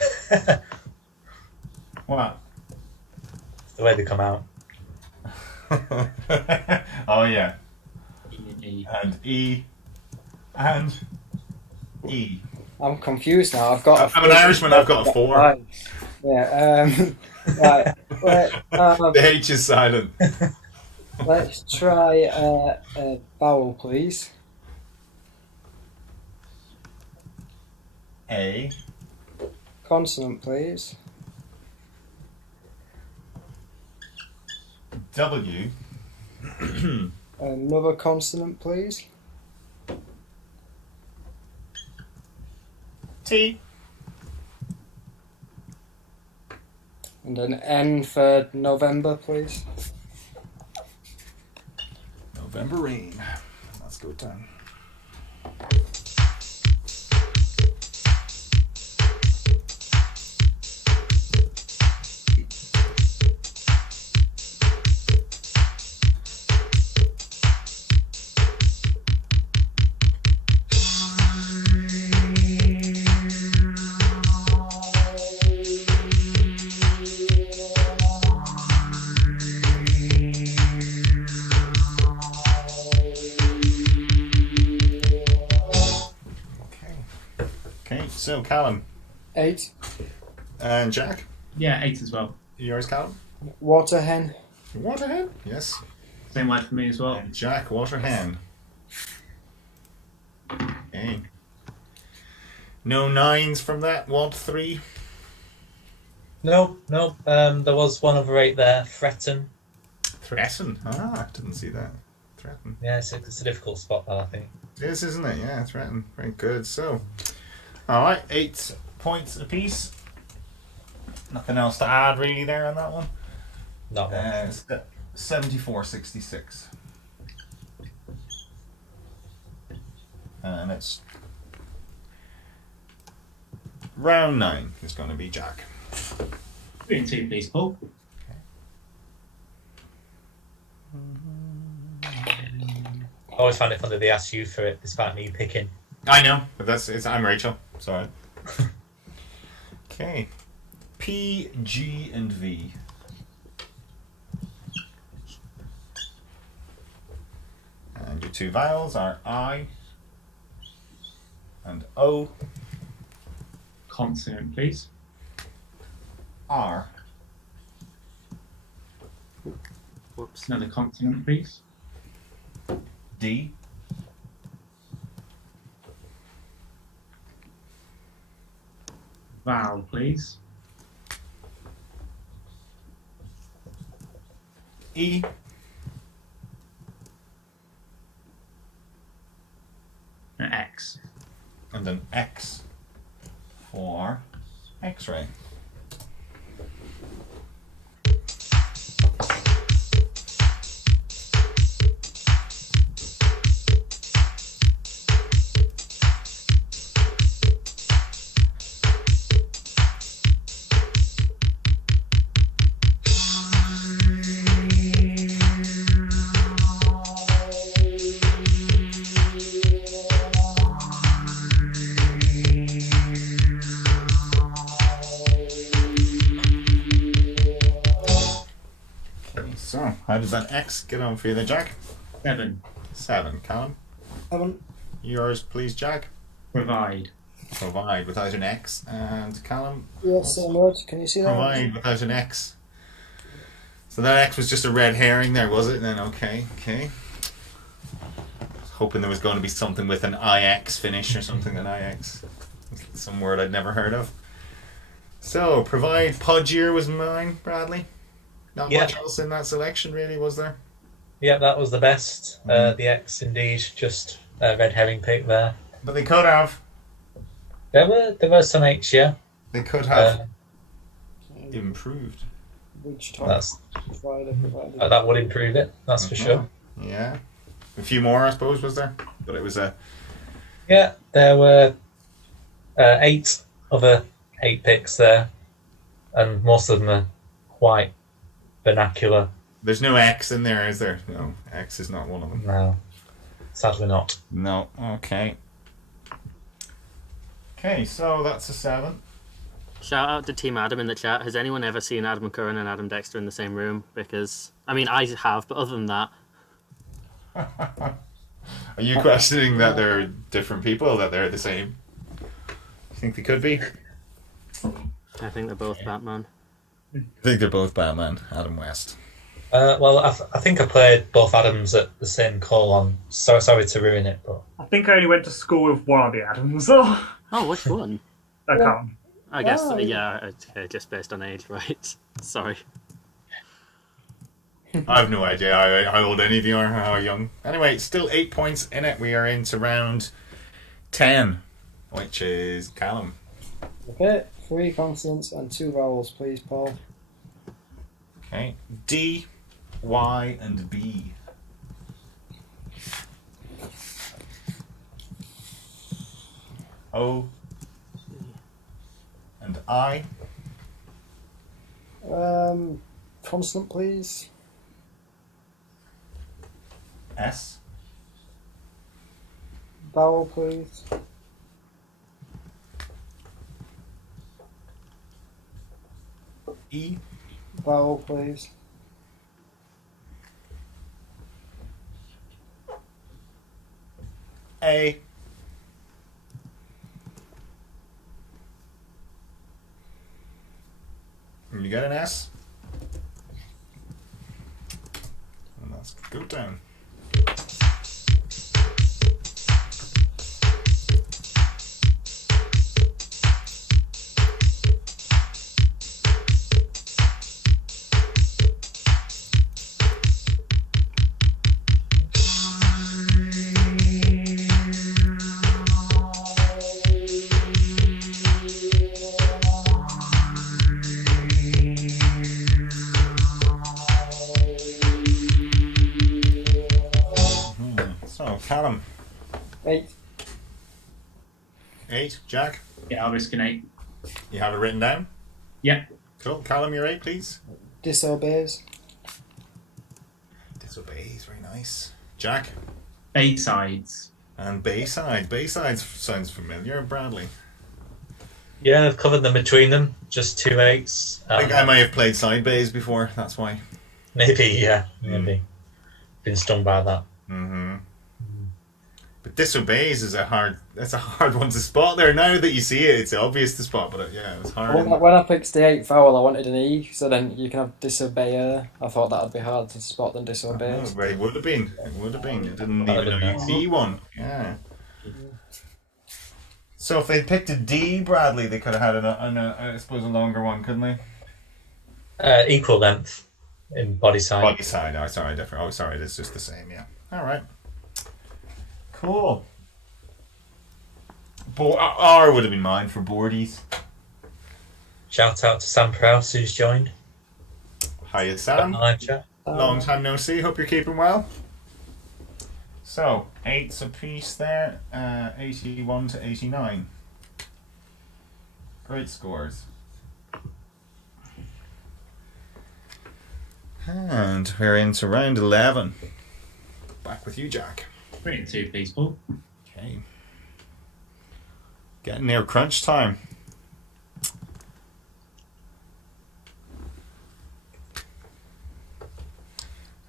What? The way they come out. Oh yeah. E. And E. And E. I'm confused now. I've got. I'm an Irishman. I've got a 4. Right. Yeah. Right. Wait, The H is silent. let's try a vowel, please. A. Consonant, please. W. Another consonant, please. T. And an N for November, please. November rain. Let's go down. So, Callum. 8. And Jack? Yeah, 8 as well. Yours, Callum? Water hen. Water hen? Yes. Same word for me as well. And Jack, water hen. Okay. No 9s from that? What, 3? No. There was 1 over 8 there. Threaten. Threaten? Ah, I didn't see that. Threaten. Yeah, it's a difficult spot, that, I think. It is, isn't it? Yeah, threaten. Very good. So, alright, 8 points apiece. Nothing else to add really there on that one. Not much. 74-66. And it's round 9 is going to be Jack. 3 and 2, please, Paul. I always find it funny they ask you for it, despite me picking. I know, but I'm Rachel. Sorry. Okay. P, G, and V. And your 2 vowels are I and O. Consonant, please. R. Whoops. Another consonant, please. D. Vowel, please. E. An X. And an X for X-ray. So, how does that X get on for you then, Jack? 7. 7. Callum? 7. Yours, please, Jack. Provide. Provide without an X. And Callum? Yes, same word. Can you see that? Provide without an X. So that X was just a red herring there, was it? Then, okay. I was hoping there was going to be something with an IX finish or something, an IX. Some word I'd never heard of. So, provide podgier was mine, Bradley. Not much else in that selection, really, was there? Yeah, that was the best. The X, indeed, just a red herring pick there. But they could have. There were some H, yeah. They could have improved. Which type? Provided. That would improve it, that's for sure. Yeah. A few more, I suppose, was there? But it was a... Yeah, there were 8 other 8 picks there. And most of them are quite vernacular. There's no X in there, is there? No, X is not one of them. No, sadly not. No, okay. Okay, so that's a 7. Shout out to Team Adam in the chat. Has anyone ever seen Adam Curran and Adam Dexter in the same room? Because, I mean, I have, but other than that... Are you questioning that they're different people, that they're the same? You think they could be? I think they're both Batman. I think they're both Batman, Adam West. Well, I think I played both Adams at the same call on. So sorry to ruin it, but I think I only went to school with one of the Adams. Oh, which one? I can't. I guess, yeah, okay, just based on age, right? Sorry. I have no idea how old any of you are, how young. Anyway, still 8 points in it. We are into round 10, which is Callum. Okay, 3 consonants and 2 vowels, please, Paul. Okay, D, Y, and B. O and I. Consonant, please. S. Vowel, please. E. Vowel, please. A. And you got an S. And that's Goatdown. So, Callum. 8. 8. Jack? Yeah, I'll risk an 8. You have it written down? Yeah. Cool. Callum, your 8, please. Disobeys. Disobeys, very nice. Jack? Baysides. And Bayside. Bayside sounds familiar. Bradley? Yeah, I've covered them between them. Just 2 8s. I think I might have played side bays before, that's why. Maybe, yeah. Maybe. Been stung by that. Mm-hmm. But Disobeys is a hard one to spot there. Now that you see it, it's obvious to spot, but yeah, it was hard. When I picked the 8 vowel, I wanted an E, so then you can have disobeyer. I thought that would be hard to spot than disobey. Oh, it would have been. It would have been. You didn't even know you see one. Yeah. So if they picked a D, Bradley, they could have had I suppose a longer one, couldn't they? Equal length in body side. Body side. Oh, sorry, different. Oh, sorry, it's just the same. Yeah. All right. Cool. R would have been mine for boardies. Shout out to Sam Prowse who's joined. Hiya, Sam. Live chat. Long time no see. Hope you're keeping well. So, 8s apiece there. 81 to 89. Great scores. And we're into round 11. Back with you, Jack. Bring it 2, please, Paul. Okay. Getting near crunch time.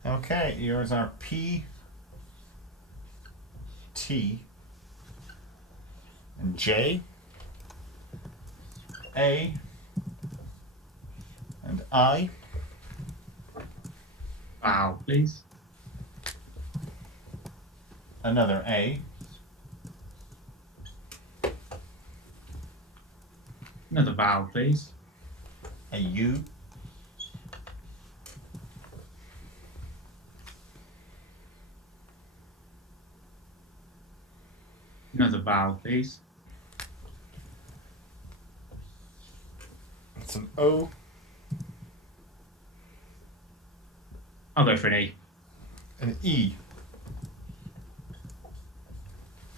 Okay, yours are P, T, and J, A, and I. Wow, please. Another A. Another vowel, please. A U. Another vowel, please. It's an O. I'll go for an E. An E.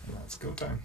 And that's go time.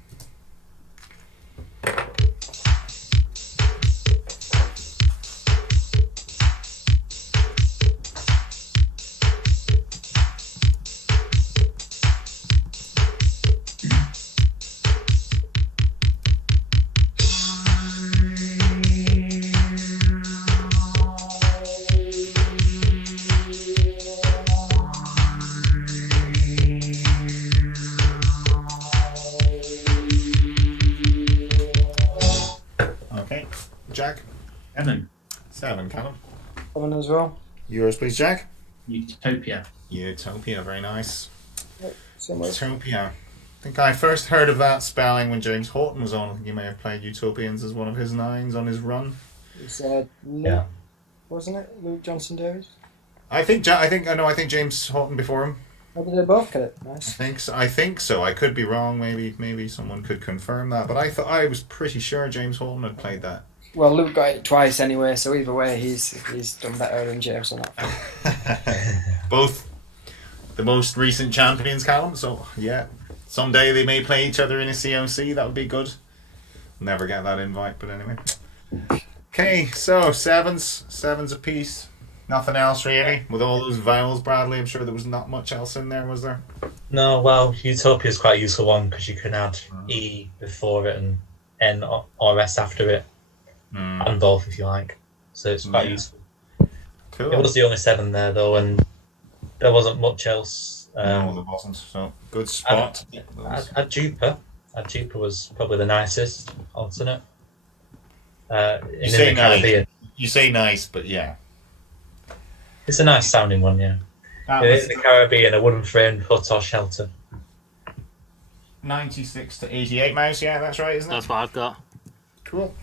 Jack? 7. 7, Callum. 7 as well. Yours, please, Jack. Utopia. Utopia, very nice. Yep, similar. Utopia. I think I first heard of that spelling when James Horton was on. I think he may have played Utopians as one of his 9s on his run. It's Luke, Yeah. wasn't it? Luke Johnson Davies? I think James Horton before him. How did they both get it? Nice. I think so. I could be wrong. Maybe someone could confirm that. But I was pretty sure James Horton had played that. Well, Luke got it twice anyway, so either way, he's done better than James on that. Both the most recent champions, Callum. So yeah, someday they may play each other in a COC. That would be good. Never get that invite, but anyway. Okay, so sevens apiece. Nothing else really with all those vowels, Bradley. I'm sure there was not much else in there, was there? No, well, Utopia is quite a useful one because you can add E before it and N or S after it. And both if you like, so it's quite useful. Cool. It was the only 7 there though, and there wasn't much else. No, there wasn't. So good spot. At Jupiter was probably the nicest alternate. In the Caribbean. You say nice, but yeah, it's a nice sounding one. Yeah, in the Caribbean, a wooden frame hut or shelter. 96 to 88 mouse. Yeah, that's right, isn't it? That's what I've got. Cool.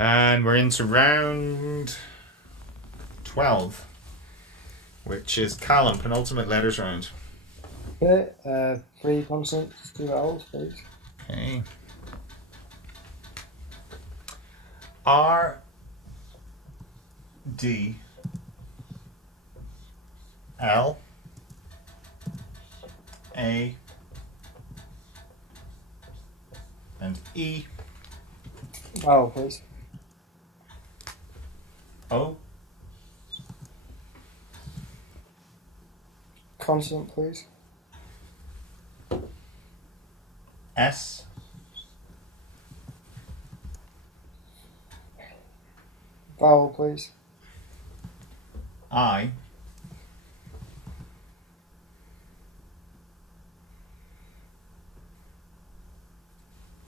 And we're into round 12, which is Callum, penultimate letters round. Okay, 3 consonants, 2 vowels, please. Okay. R, D, L, A. And E. Vowel, please. O. Consonant, please. S. Vowel, please. I.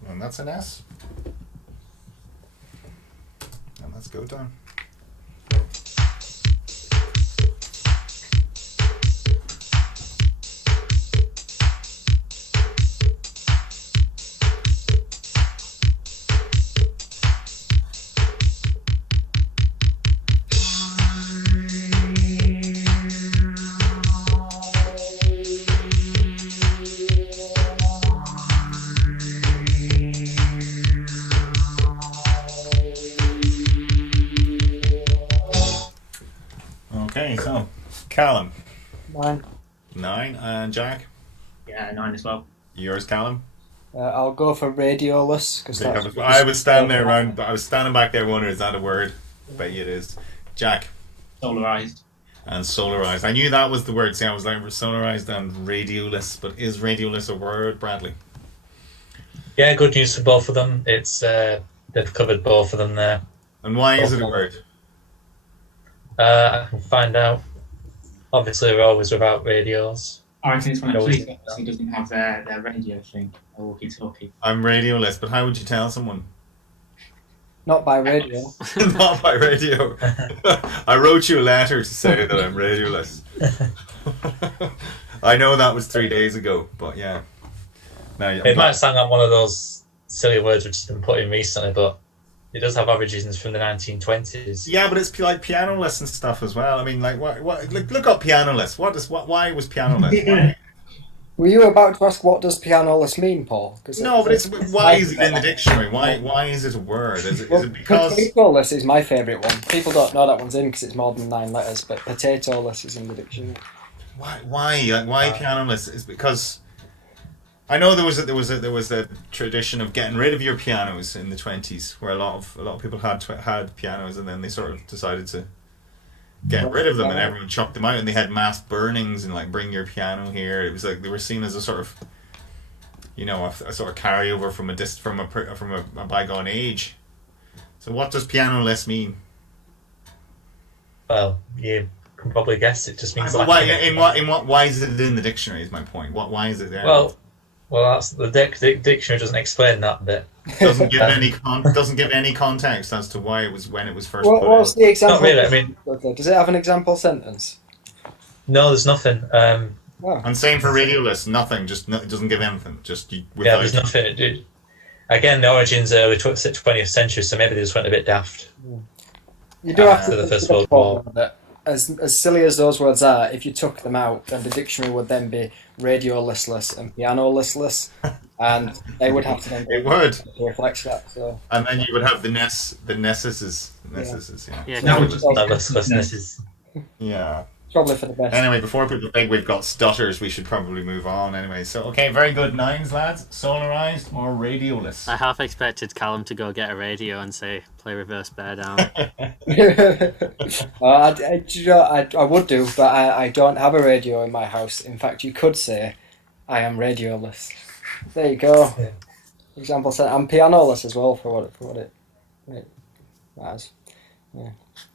And that's an S. And let's go down. Okay, so Callum. 9. 9, and Jack. Yeah, 9 as well. Yours, Callum. I'll go for radioless because I was standing there around. I was standing back there wondering, is that a word? I bet you it is. Jack. Solarized. And solarized. I knew that was the word. See, I was like solarized and radioless, but is radioless a word, Bradley? Yeah, good news for both of them. It's they've covered both of them there. And why is it a word? I can find out. Obviously, we're always without radios. I reckon it's one of No, police officers doesn't have their radio thing, their walkie-talkie. I'm radioless, but how would you tell someone? Not by radio. Not by radio. I wrote you a letter to say that I'm radioless. I know that was 3 days ago, but yeah. No, It might sound like one of those silly words which has been put in recently, but it does have origins from the 1920s. Yeah, but it's like pianoless and stuff as well. I mean, like, what? Look up pianoless. Why was pianoless? Why? Were you about to ask what does pianoless mean, Paul? No, but why is it in the dictionary? Why is it a word? Is it because potatoless is my favourite one. People don't know that one's in because it's more than 9 letters, but potatoless is in the dictionary. why pianoless? Is because I know there was a tradition of getting rid of your pianos in the 20s, where a lot of people had pianos, and then they sort of decided to get rid of them, and everyone chucked them out, and they had mass burnings and like bring your piano here. It was like they were seen as a sort of, a sort of carryover from a bygone age. So what does pianoless mean? Well, you can probably guess it just means why is it in the dictionary? Is my point. Why is it there? Well, that's the dictionary doesn't explain that bit. Doesn't give any context as to why it was when it was first put What's the example? Not really. I mean, does it have an example sentence? No, there's nothing. And same for radioless, nothing. It doesn't give anything. There's nothing. Again, the origins are early 20th century, so maybe they just went a bit daft. You do have to the First World War. That as silly as those words are, if you took them out, then the dictionary would then be radiolistless and pianolistless, and they would have to then to reflect that. So. And then you would have the nesses. Yeah. Probably for the best. Anyway, before people think we've got stutters, we should probably move on anyway. So, okay, very good. 9s, lads. Solarized or radioless? I half expected Callum to go get a radio and say, play reverse bear down. I would do, but I don't have a radio in my house. In fact, you could say I am radioless. There you go. Yeah. Example set. I'm pianoless as well for what it matters. Yeah.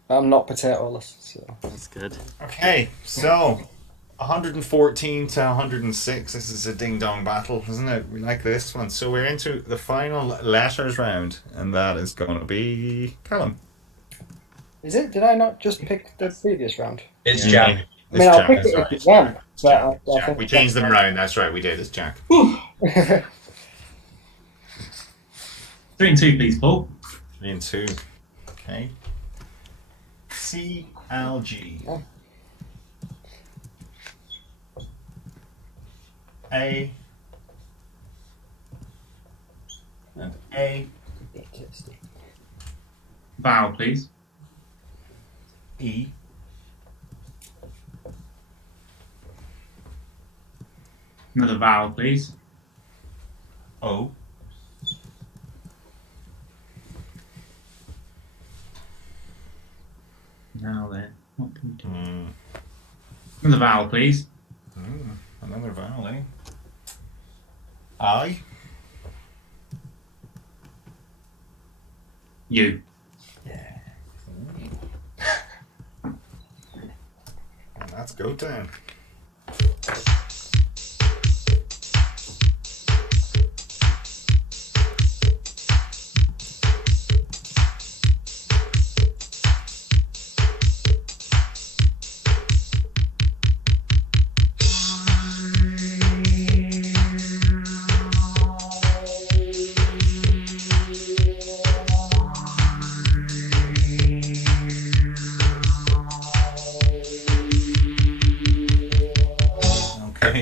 I'm not potatoless, so that's good. Okay, so 114 to 106. This is a ding-dong battle, isn't it? We like this one. So we're into the final letters round, and that is going to be Callum. Is it? Did I not just pick the previous round? It's Jack. I mean, I'll pick it again. Jack. We changed them around. That's right, we did. It's Jack. 3 and 2, please, Paul. 3 and 2. Okay. CLG. Oh. A and A. Vowel, please. E. Another vowel, please. O. Now then, what can we do? Another vowel, please. Another vowel, eh? I. You. Yeah. And that's Goatdown.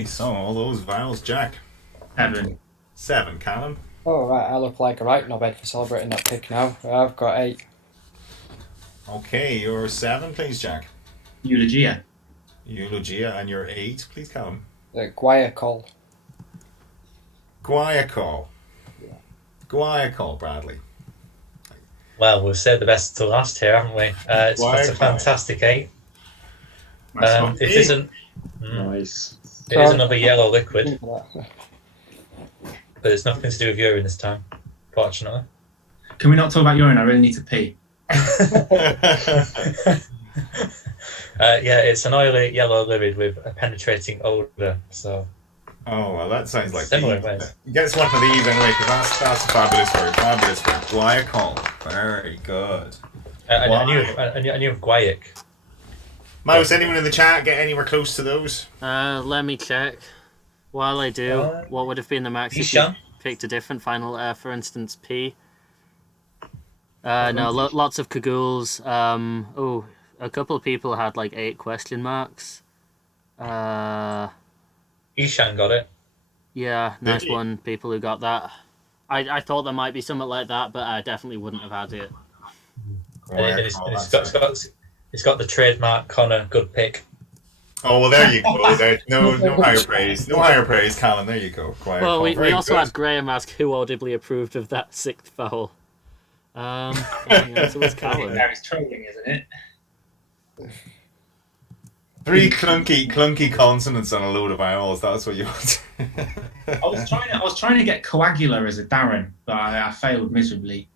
So all those vowels, Jack. 7, Callum. Oh, right, I look like a right knobhead for celebrating that pick now. I've got 8. Okay, your 7, please, Jack. Eulogia. Eulogia, and your 8, please, Callum. Guayacol. Guayacol. Guayacol, Bradley. Well, we've saved the best till last here, haven't we? That's a fantastic 8. Nice It isn't. Nice. It is another yellow liquid, but it's nothing to do with urine this time, fortunately. Can we not talk about urine? I really need to pee. Yeah, it's an oily yellow liquid with a penetrating odour, so... Oh, well, that sounds like... Similar ways. Get one of these anyway, because that's a fabulous word. Fabulous word. Guayacol. Very good. I knew of guaiac. Mouse, anyone in the chat get anywhere close to those? Let me check. While I do, what would have been the max if you picked a different final? For instance, P. No, lots of cagoules. A couple of people had like 8 question marks. Ishan got it. Yeah, nice one, people who got that. I thought there might be something like that, but I definitely wouldn't have had it. It's got the trademark Connor good pick. Oh, well, there you go. No higher praise. No higher praise, Callum. There you go. Well, we also had Graham ask who audibly approved of that 6th foul. Yeah, so it's Callum. That is trolling, isn't it? 3 clunky consonants on a load of vowels. That's what you want. I was trying to get coagula as a Darren, but I failed miserably.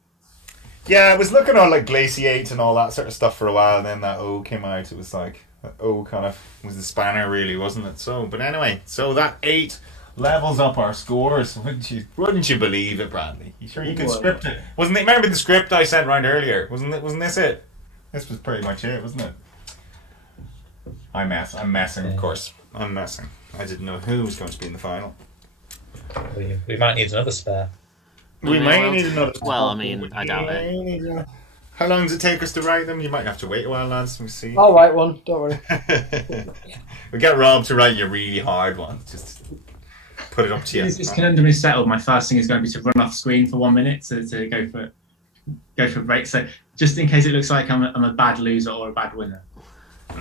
Yeah, I was looking on like glaciate and all that sort of stuff for a while, and then that O came out. It was like that O kind of was the spanner, really, wasn't it? So, but anyway, so that 8 levels up our scores. Wouldn't you believe it, Bradley? You sure you could script it? Wasn't it? Remember the script I sent round earlier? Wasn't this it? This was pretty much it, wasn't it? I'm messing, of course. I'm messing. I didn't know who was going to be in the final. We might need another spare. We might need another. Well, I mean, I doubt it. How long does it take us to write them? You might have to wait a while, lads. We'll see. I'll write one, don't worry. We get Rob to write you a really hard one. Just put it up to you. This conundrum is settled. My first thing is going to be to run off screen for 1 minute to go for a break. So just in case it looks like I'm a bad loser or a bad winner.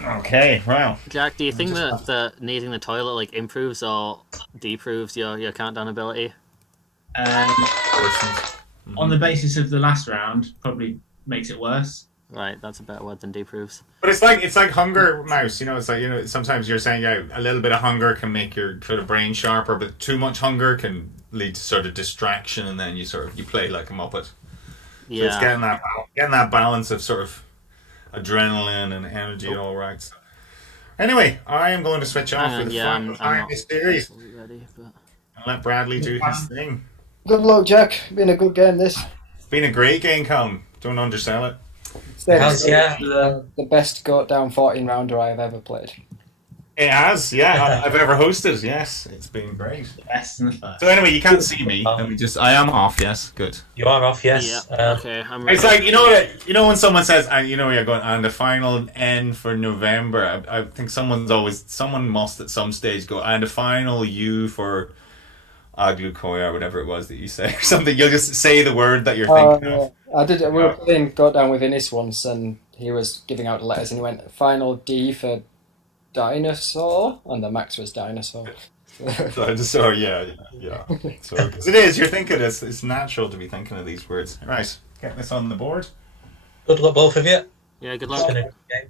Okay, wow. Jack, do you think that the needing the toilet like improves or deproves your countdown ability? On the basis of the last round, probably makes it worse. Right, that's a better word than deproves. But it's like hunger, Mouse. It's like sometimes you're saying a little bit of hunger can make your sort of brain sharper, but too much hunger can lead to sort of distraction, and then you play like a muppet. Yeah, so it's getting that balance of sort of adrenaline and energy, all right. So, anyway, I am going to switch off with the Finalist series. Ready, but... And let Bradley do his thing. Good luck, Jack. Been a good game, this. It's been a great game, Callum. Don't undersell it. The best Goatdown 14 rounder I have ever played. It has, yeah. I've ever hosted, yes. It's been great. Best in the first. So anyway, you can't see me. I am off, yes. Good. You are off, yes. Yeah. Okay, I'm ready. It's like, when someone says, and you're going, and the final end for November, I think someone must at some stage go, and the final U for Aglukoya or whatever it was that you say, or something. You'll just say the word that you're thinking of. I did. We were playing Goatdown with Innis once, and he was giving out the letters, and he went, final D for dinosaur, and the max was dinosaur. Dinosaur, yeah. So, 'cause it is, you're thinking, it's natural to be thinking of these words. Right, get this on the board. Good luck, both of you. Yeah, good luck.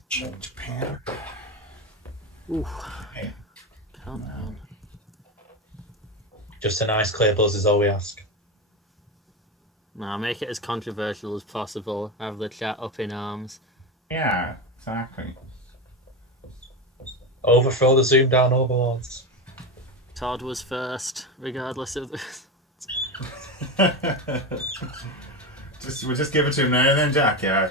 Japan. Ooh. Okay. Countdown. Just a nice clear buzz is all we ask. Now make it as controversial as possible. Have the chat up in arms. Yeah, exactly. Overthrow the ZoomDown overlords. Todd was first, regardless of this. We'll just give it to him now then, Jack. Yeah,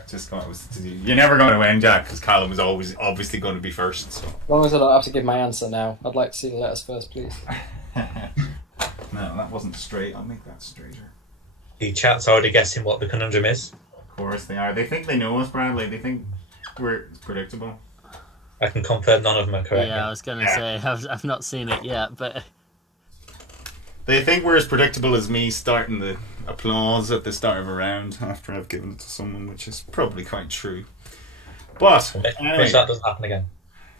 you're never going to win, Jack, because Callum was always obviously going to be first. So. As long as I don't have to give my answer now, I'd like to see the letters first, please. No, that wasn't straight. I'll make that straighter. The chat's already guessing what the conundrum is. Of course they are. They think they know us, Bradley. They think we're predictable. I can confirm none of them are correct. Yeah, I was going to say, I've not seen it yet, but... They think we're as predictable as me starting the applause at the start of a round after I've given it to someone, which is probably quite true. But, anyway, wish that doesn't happen again.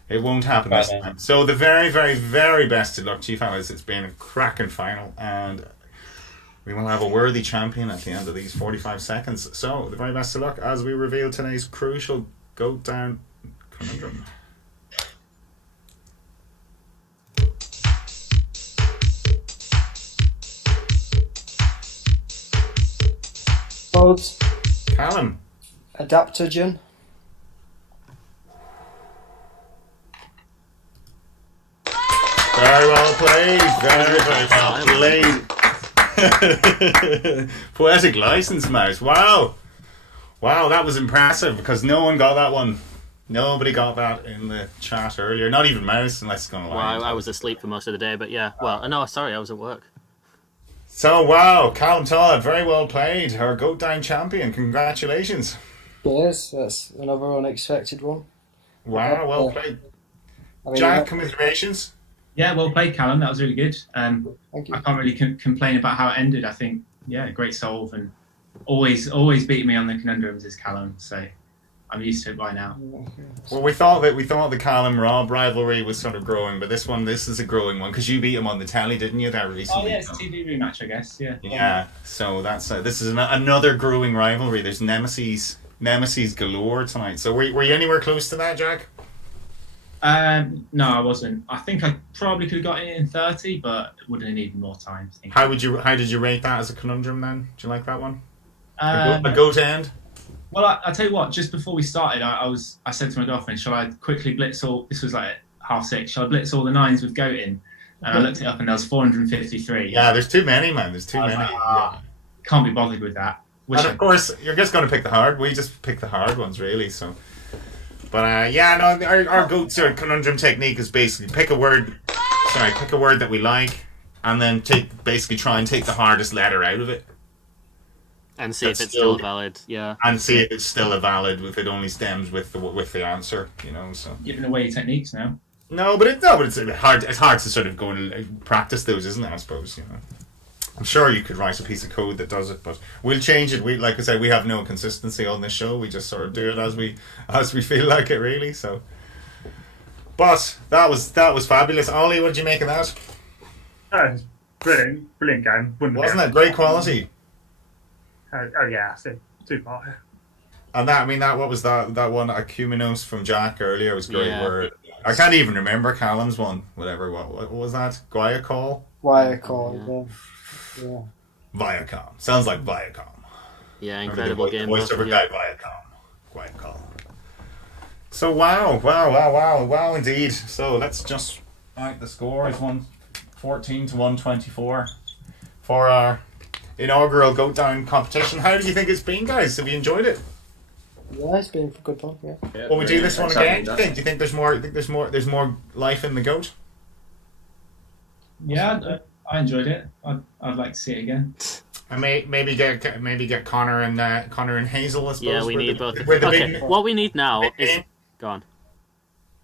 It won't happen this time. So the very, very, very best of luck to you fellas. It's been a cracking final, and we will have a worthy champion at the end of these 45 seconds. So the very best of luck as we reveal today's crucial Goatdown conundrum. Modes. Callum. Adaptogen. Very well played. Very, very well played. Poetic license, Mouse. Wow. Wow, that was impressive because no one got that one. Nobody got that in the chat earlier. Not even Mouse, unless it's going to lie. Well, I was asleep for most of the day, but yeah. Well, no, sorry, I was at work. So, wow, Callum Todd, very well played. Our Goatdown champion. Congratulations. Yes, that's another unexpected one. Wow, well played. Jack, commiserations. Yeah, well played, Callum. That was really good. Thank you. I can't really complain about how it ended. I think, yeah, great solve, and always beating me on the conundrums is Callum. So I'm used to it by now. Well, we thought the Callum Rob rivalry was sort of growing, but this is a growing one because you beat him on the telly, didn't you? That recently. Oh yeah, it's a TV rematch, I guess. Yeah. Yeah. So that's this is another growing rivalry. There's nemesis galore tonight. So were you anywhere close to that, Jack? No, I wasn't. I think I probably could have got it in 30, but would have needed more time. I think. How did you rate that as a conundrum then? Do you like that one? A goat end? Well, I tell you what. Just before we started, I said to my girlfriend, "Shall I quickly blitz all?" This was like at 6:30. Shall I blitz all the nines with goat in? And I looked it up, and there was 453. Yeah, there's too many, man. There's too many. Can't be bothered with that. And of course, you're just going to pick the hard. We just pick the hard ones, really. So, but yeah, no, our goat conundrum technique is basically pick a word that we like, and then basically try and take the hardest letter out of it. And see if it's still valid, yeah. And see if it's still a valid if it only stems with the answer, you know. So giving away your techniques now. No, but it's hard. It's hard to sort of go and practice those, isn't it? I suppose, you know. I'm sure you could write a piece of code that does it, but we'll change it. We, like I said, we have no consistency on this show. We just sort of do it as we feel like it, really. So, but that was fabulous. Ollie, what did you make of that? Oh, brilliant game. Wasn't it great quality? Oh yeah, super. And what was that one Acuminos from Jack earlier was great. Yeah. Where I can't even remember Callum's one. Whatever. What was that? Guayacol. Yeah. Viacom. Sounds like Viacom. Yeah, incredible game. Voiceover guy, Viacom. So wow, indeed. So let's just write the score is 114 to 124 for our inaugural Goatdown competition. How do you think it's been, guys? Have you enjoyed it? Yeah, it's been good fun. Yeah. Will we do this one again? Do you think there's more? There's more life in the goat? Yeah, I enjoyed it. I'd like to see it again. And maybe get Connor and Hazel. I suppose. Yeah, we need both. Okay, what we need now is gone.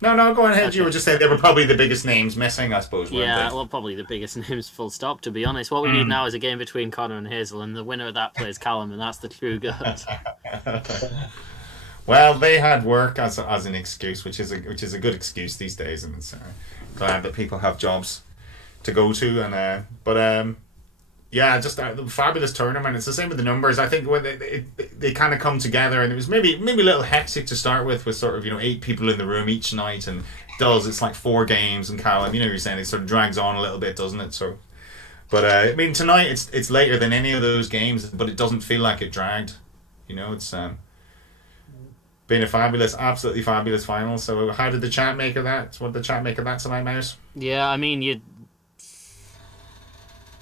No, go ahead. Okay. You were just saying they were probably the biggest names missing, I suppose. Yeah, well, probably the biggest names, full stop, to be honest. What we need now is a game between Connor and Hazel, and the winner of that plays Callum, and that's the true goat. Well, they had work as an excuse, which is a good excuse these days, and it's glad that people have jobs to go to. And yeah, just a fabulous tournament. It's the same with the numbers. I think when they kind of come together, and it was maybe a little hectic to start with sort of 8 people in the room each night, and it's like 4 games. And Callum, you're saying it sort of drags on a little bit, doesn't it? So, but I mean tonight it's later than any of those games, but it doesn't feel like it dragged. It's been a absolutely fabulous final. So how did the chat make of that? What did the chat make of that tonight, Mouse? Yeah, I mean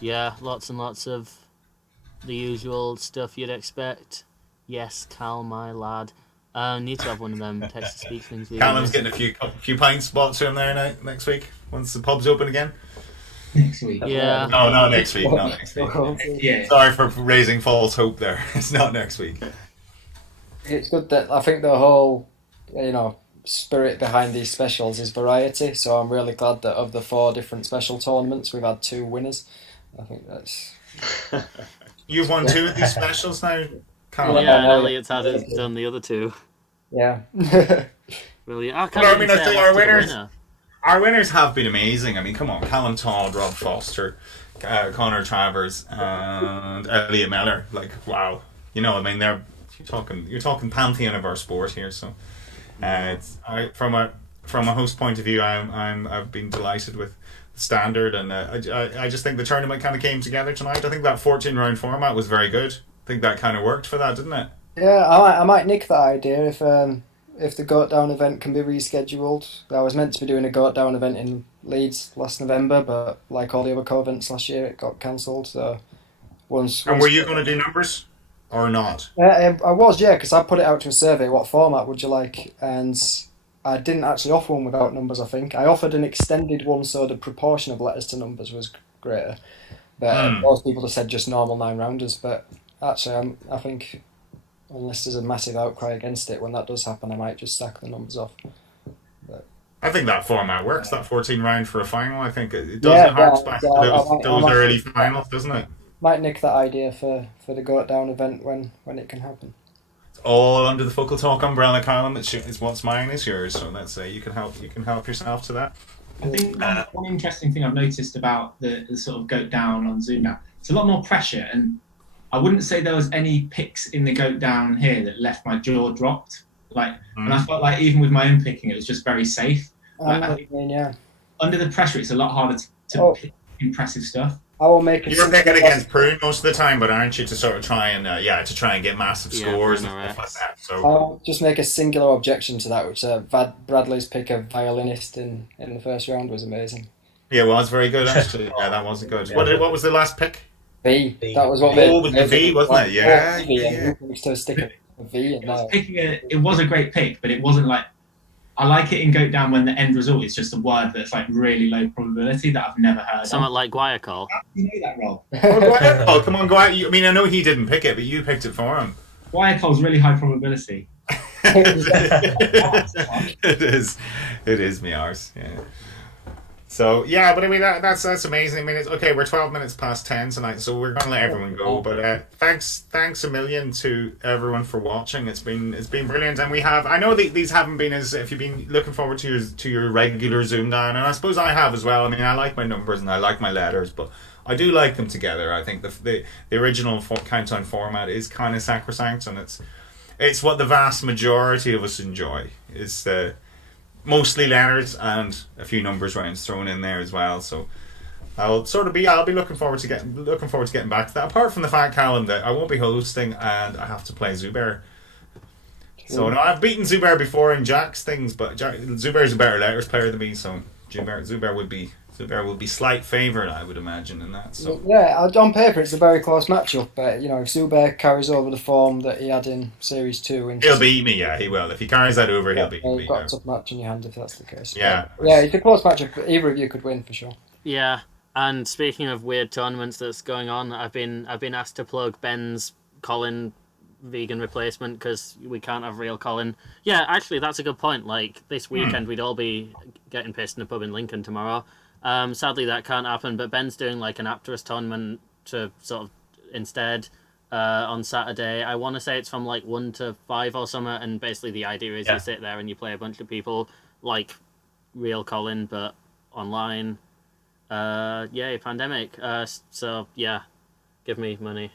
lots and lots of the usual stuff you'd expect. Yes, Cal, my lad. Need to have one of them text-to-speech things. Callum's getting a few pint spots for him there next week once the pub's open again. Next week. Yeah. No, not next week. Not next week. Yeah. Sorry for raising false hope there. It's not next week. It's good that I think the whole, spirit behind these specials is variety. So I'm really glad that of the 4 different special tournaments, we've had 2 winners. I think that's. You've won 2 of these specials now, Callum. Yeah, and Elliot's done the other 2. Yeah. Really, I think our winners have been amazing. I mean, come on, Callum Todd, Rob Foster, Connor Travers, and Elliot Miller. Like, wow, I mean, you're talking pantheon of our sport here. So, from a host point of view, I've been delighted with the standard, and I just think the tournament kind of came together tonight. I think that 14-round format was very good. I think that kind of worked for that, didn't it? Yeah, I might nick that idea if the Goatdown event can be rescheduled. I was meant to be doing a Goatdown event in Leeds last November, but like all the other co-events last year, it got cancelled. So And were you going to do numbers or not? I was, yeah, because I put it out to a survey. What format would you like? And I didn't actually offer one without numbers. I think I offered an extended one, so the proportion of letters to numbers was greater. But most people have said just normal 9-rounders. But actually, I think. Unless there's a massive outcry against it, when that does happen, I might just sack the numbers off. But I think that format works, that 14-round for a final. I think it does hark back to those early finals, doesn't it? Might nick that idea for the Goatdown event when it can happen. It's all under the Focal Talk umbrella, Callum. It's what's mine is yours, so let's say you can help yourself to that. I think one interesting thing I've noticed about the sort of Goatdown on ZoomDown, it's a lot more pressure, and I wouldn't say there was any picks in the Goatdown here that left my jaw dropped. And I felt like even with my own picking, it was just very safe. I think under the pressure, it's a lot harder to pick impressive stuff. I will make. You're picking against Prune most of the time, but aren't you, to sort of try and get massive scores and stuff like that? So I'll just make a singular objection to that, which Bradley's pick of violinist in the first round was amazing. Yeah, well, it's very good actually. Yeah, that wasn't good. What was the last pick? V. That was what with the V, wasn't it? Yeah. So stick a V in there. It was a great pick, but it wasn't like. I like it in Goatdown when the end result is just a word that's like really low probability that I've never heard. Something like Guayacol. You know that, Rob. Oh, come on, Guayacol. I mean, I know he didn't pick it, but you picked it for him. Guayacol's really high probability. It is me ours. Yeah. So yeah, but I mean that's amazing. I mean, it's okay. We're 12 minutes past 10 tonight, so we're gonna let everyone go. But thanks a million to everyone for watching. It's been brilliant, and we have. I know these haven't been as if you've been looking forward to your regular ZoomDown, and I suppose I have as well. I mean, I like my numbers and I like my letters, but I do like them together. I think the original countdown format is kind of sacrosanct, and it's what the vast majority of us enjoy. Is mostly letters and a few numbers rounds thrown in there as well. So I'll be looking forward to getting back to that. Apart from the fact, Callum, that I won't be hosting and I have to play Zubair. So no, I've beaten Zubair before in Jack's things, but Zubair's a better letters player than me, so Zubair will be slight favourite, I would imagine, in that. So yeah, on paper it's a very close matchup, but if Zubair carries over the form that he had in Series 2... He'll beat me, yeah, he will. If he carries that over, he'll beat me. You've got a tough match in your hand if that's the case. Yeah. Yeah, it's a close matchup. Either of you could win, for sure. Yeah, and speaking of weird tournaments that's going on, I've been asked to plug Ben's Colin vegan replacement because we can't have real Colin. Yeah, actually, that's a good point. Like, this weekend we'd all be getting pissed in a pub in Lincoln tomorrow. Sadly, that can't happen, but Ben's doing like an Apterous tournament to sort of instead. on Saturday. I want to say it's from like 1 to 5 or something, and basically the idea is you sit there and you play a bunch of people like real Colin, but online. Yay, pandemic. So yeah, give me money.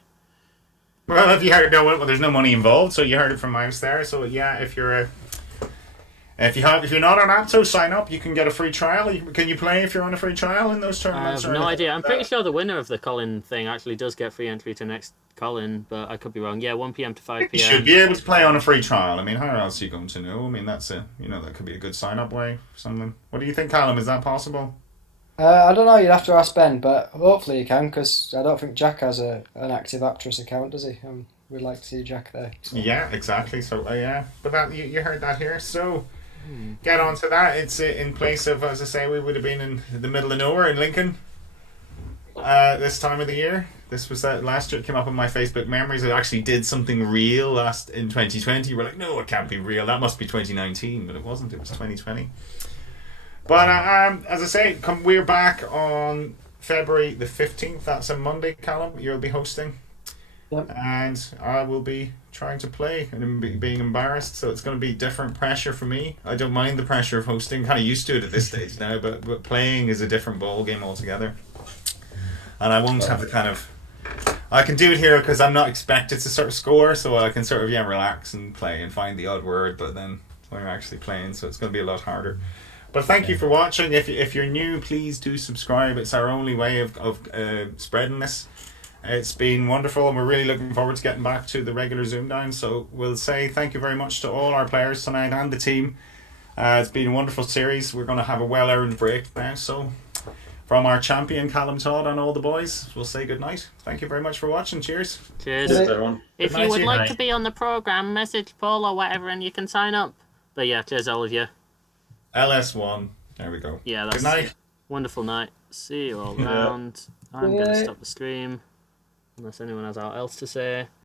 Well, if you heard there's no money involved, so you heard it from Mouse there. So yeah, if you're not on Apto, sign up. You can get a free trial. Can you play if you're on a free trial in those I tournaments? have no idea. I'm pretty sure the winner of the Colin thing actually does get free entry to next Colin, but I could be wrong. Yeah, 1 p.m. to 5 p.m. You should be able to play on a free trial. I mean, how else are you going to know? I mean, that's that could be a good sign up way for something. What do you think, Callum? Is that possible? I don't know. You'd have to ask Ben, but hopefully you can, because I don't think Jack has an active actress account, does he? We'd like to see Jack there. So. Yeah, exactly. So yeah, but that you heard that here. So. Get on to that. It's in place of, as I say, we would have been in the middle of nowhere in Lincoln this time of the year. This was last year. It came up in my Facebook memories. I actually did something real in 2020. We're like, no, it can't be real. That must be 2019, but it wasn't. It was 2020. But as I say, we're back on February the 15th. That's a Monday, Callum. You'll be hosting. Yep. And I will be trying to play and being embarrassed, so it's going to be different pressure for me. I don't mind the pressure of hosting, kind of used to it at this stage now, but playing is a different ball game altogether. And I won't have the kind of... I can do it here because I'm not expected to sort of score, so I can sort of relax and play and find the odd word, but then when I'm actually playing, so it's going to be a lot harder. But thank you for watching. If you're new, please do subscribe. It's our only way of spreading this. It's been wonderful, and we're really looking forward to getting back to the regular ZoomDown. So we'll say thank you very much to all our players tonight and the team. It's been a wonderful series. We're going to have a well-earned break now. So from our champion, Callum Todd, and all the boys, we'll say good night. Thank you very much for watching. Cheers. Cheers. Cheers, everyone. If you would like to be on the programme, message Paul or whatever, and you can sign up. But yeah, cheers all of you. LS1. There we go. Yeah, that's good night. Wonderful night. See you all round. I'm going to stop the stream. Unless anyone has else to say.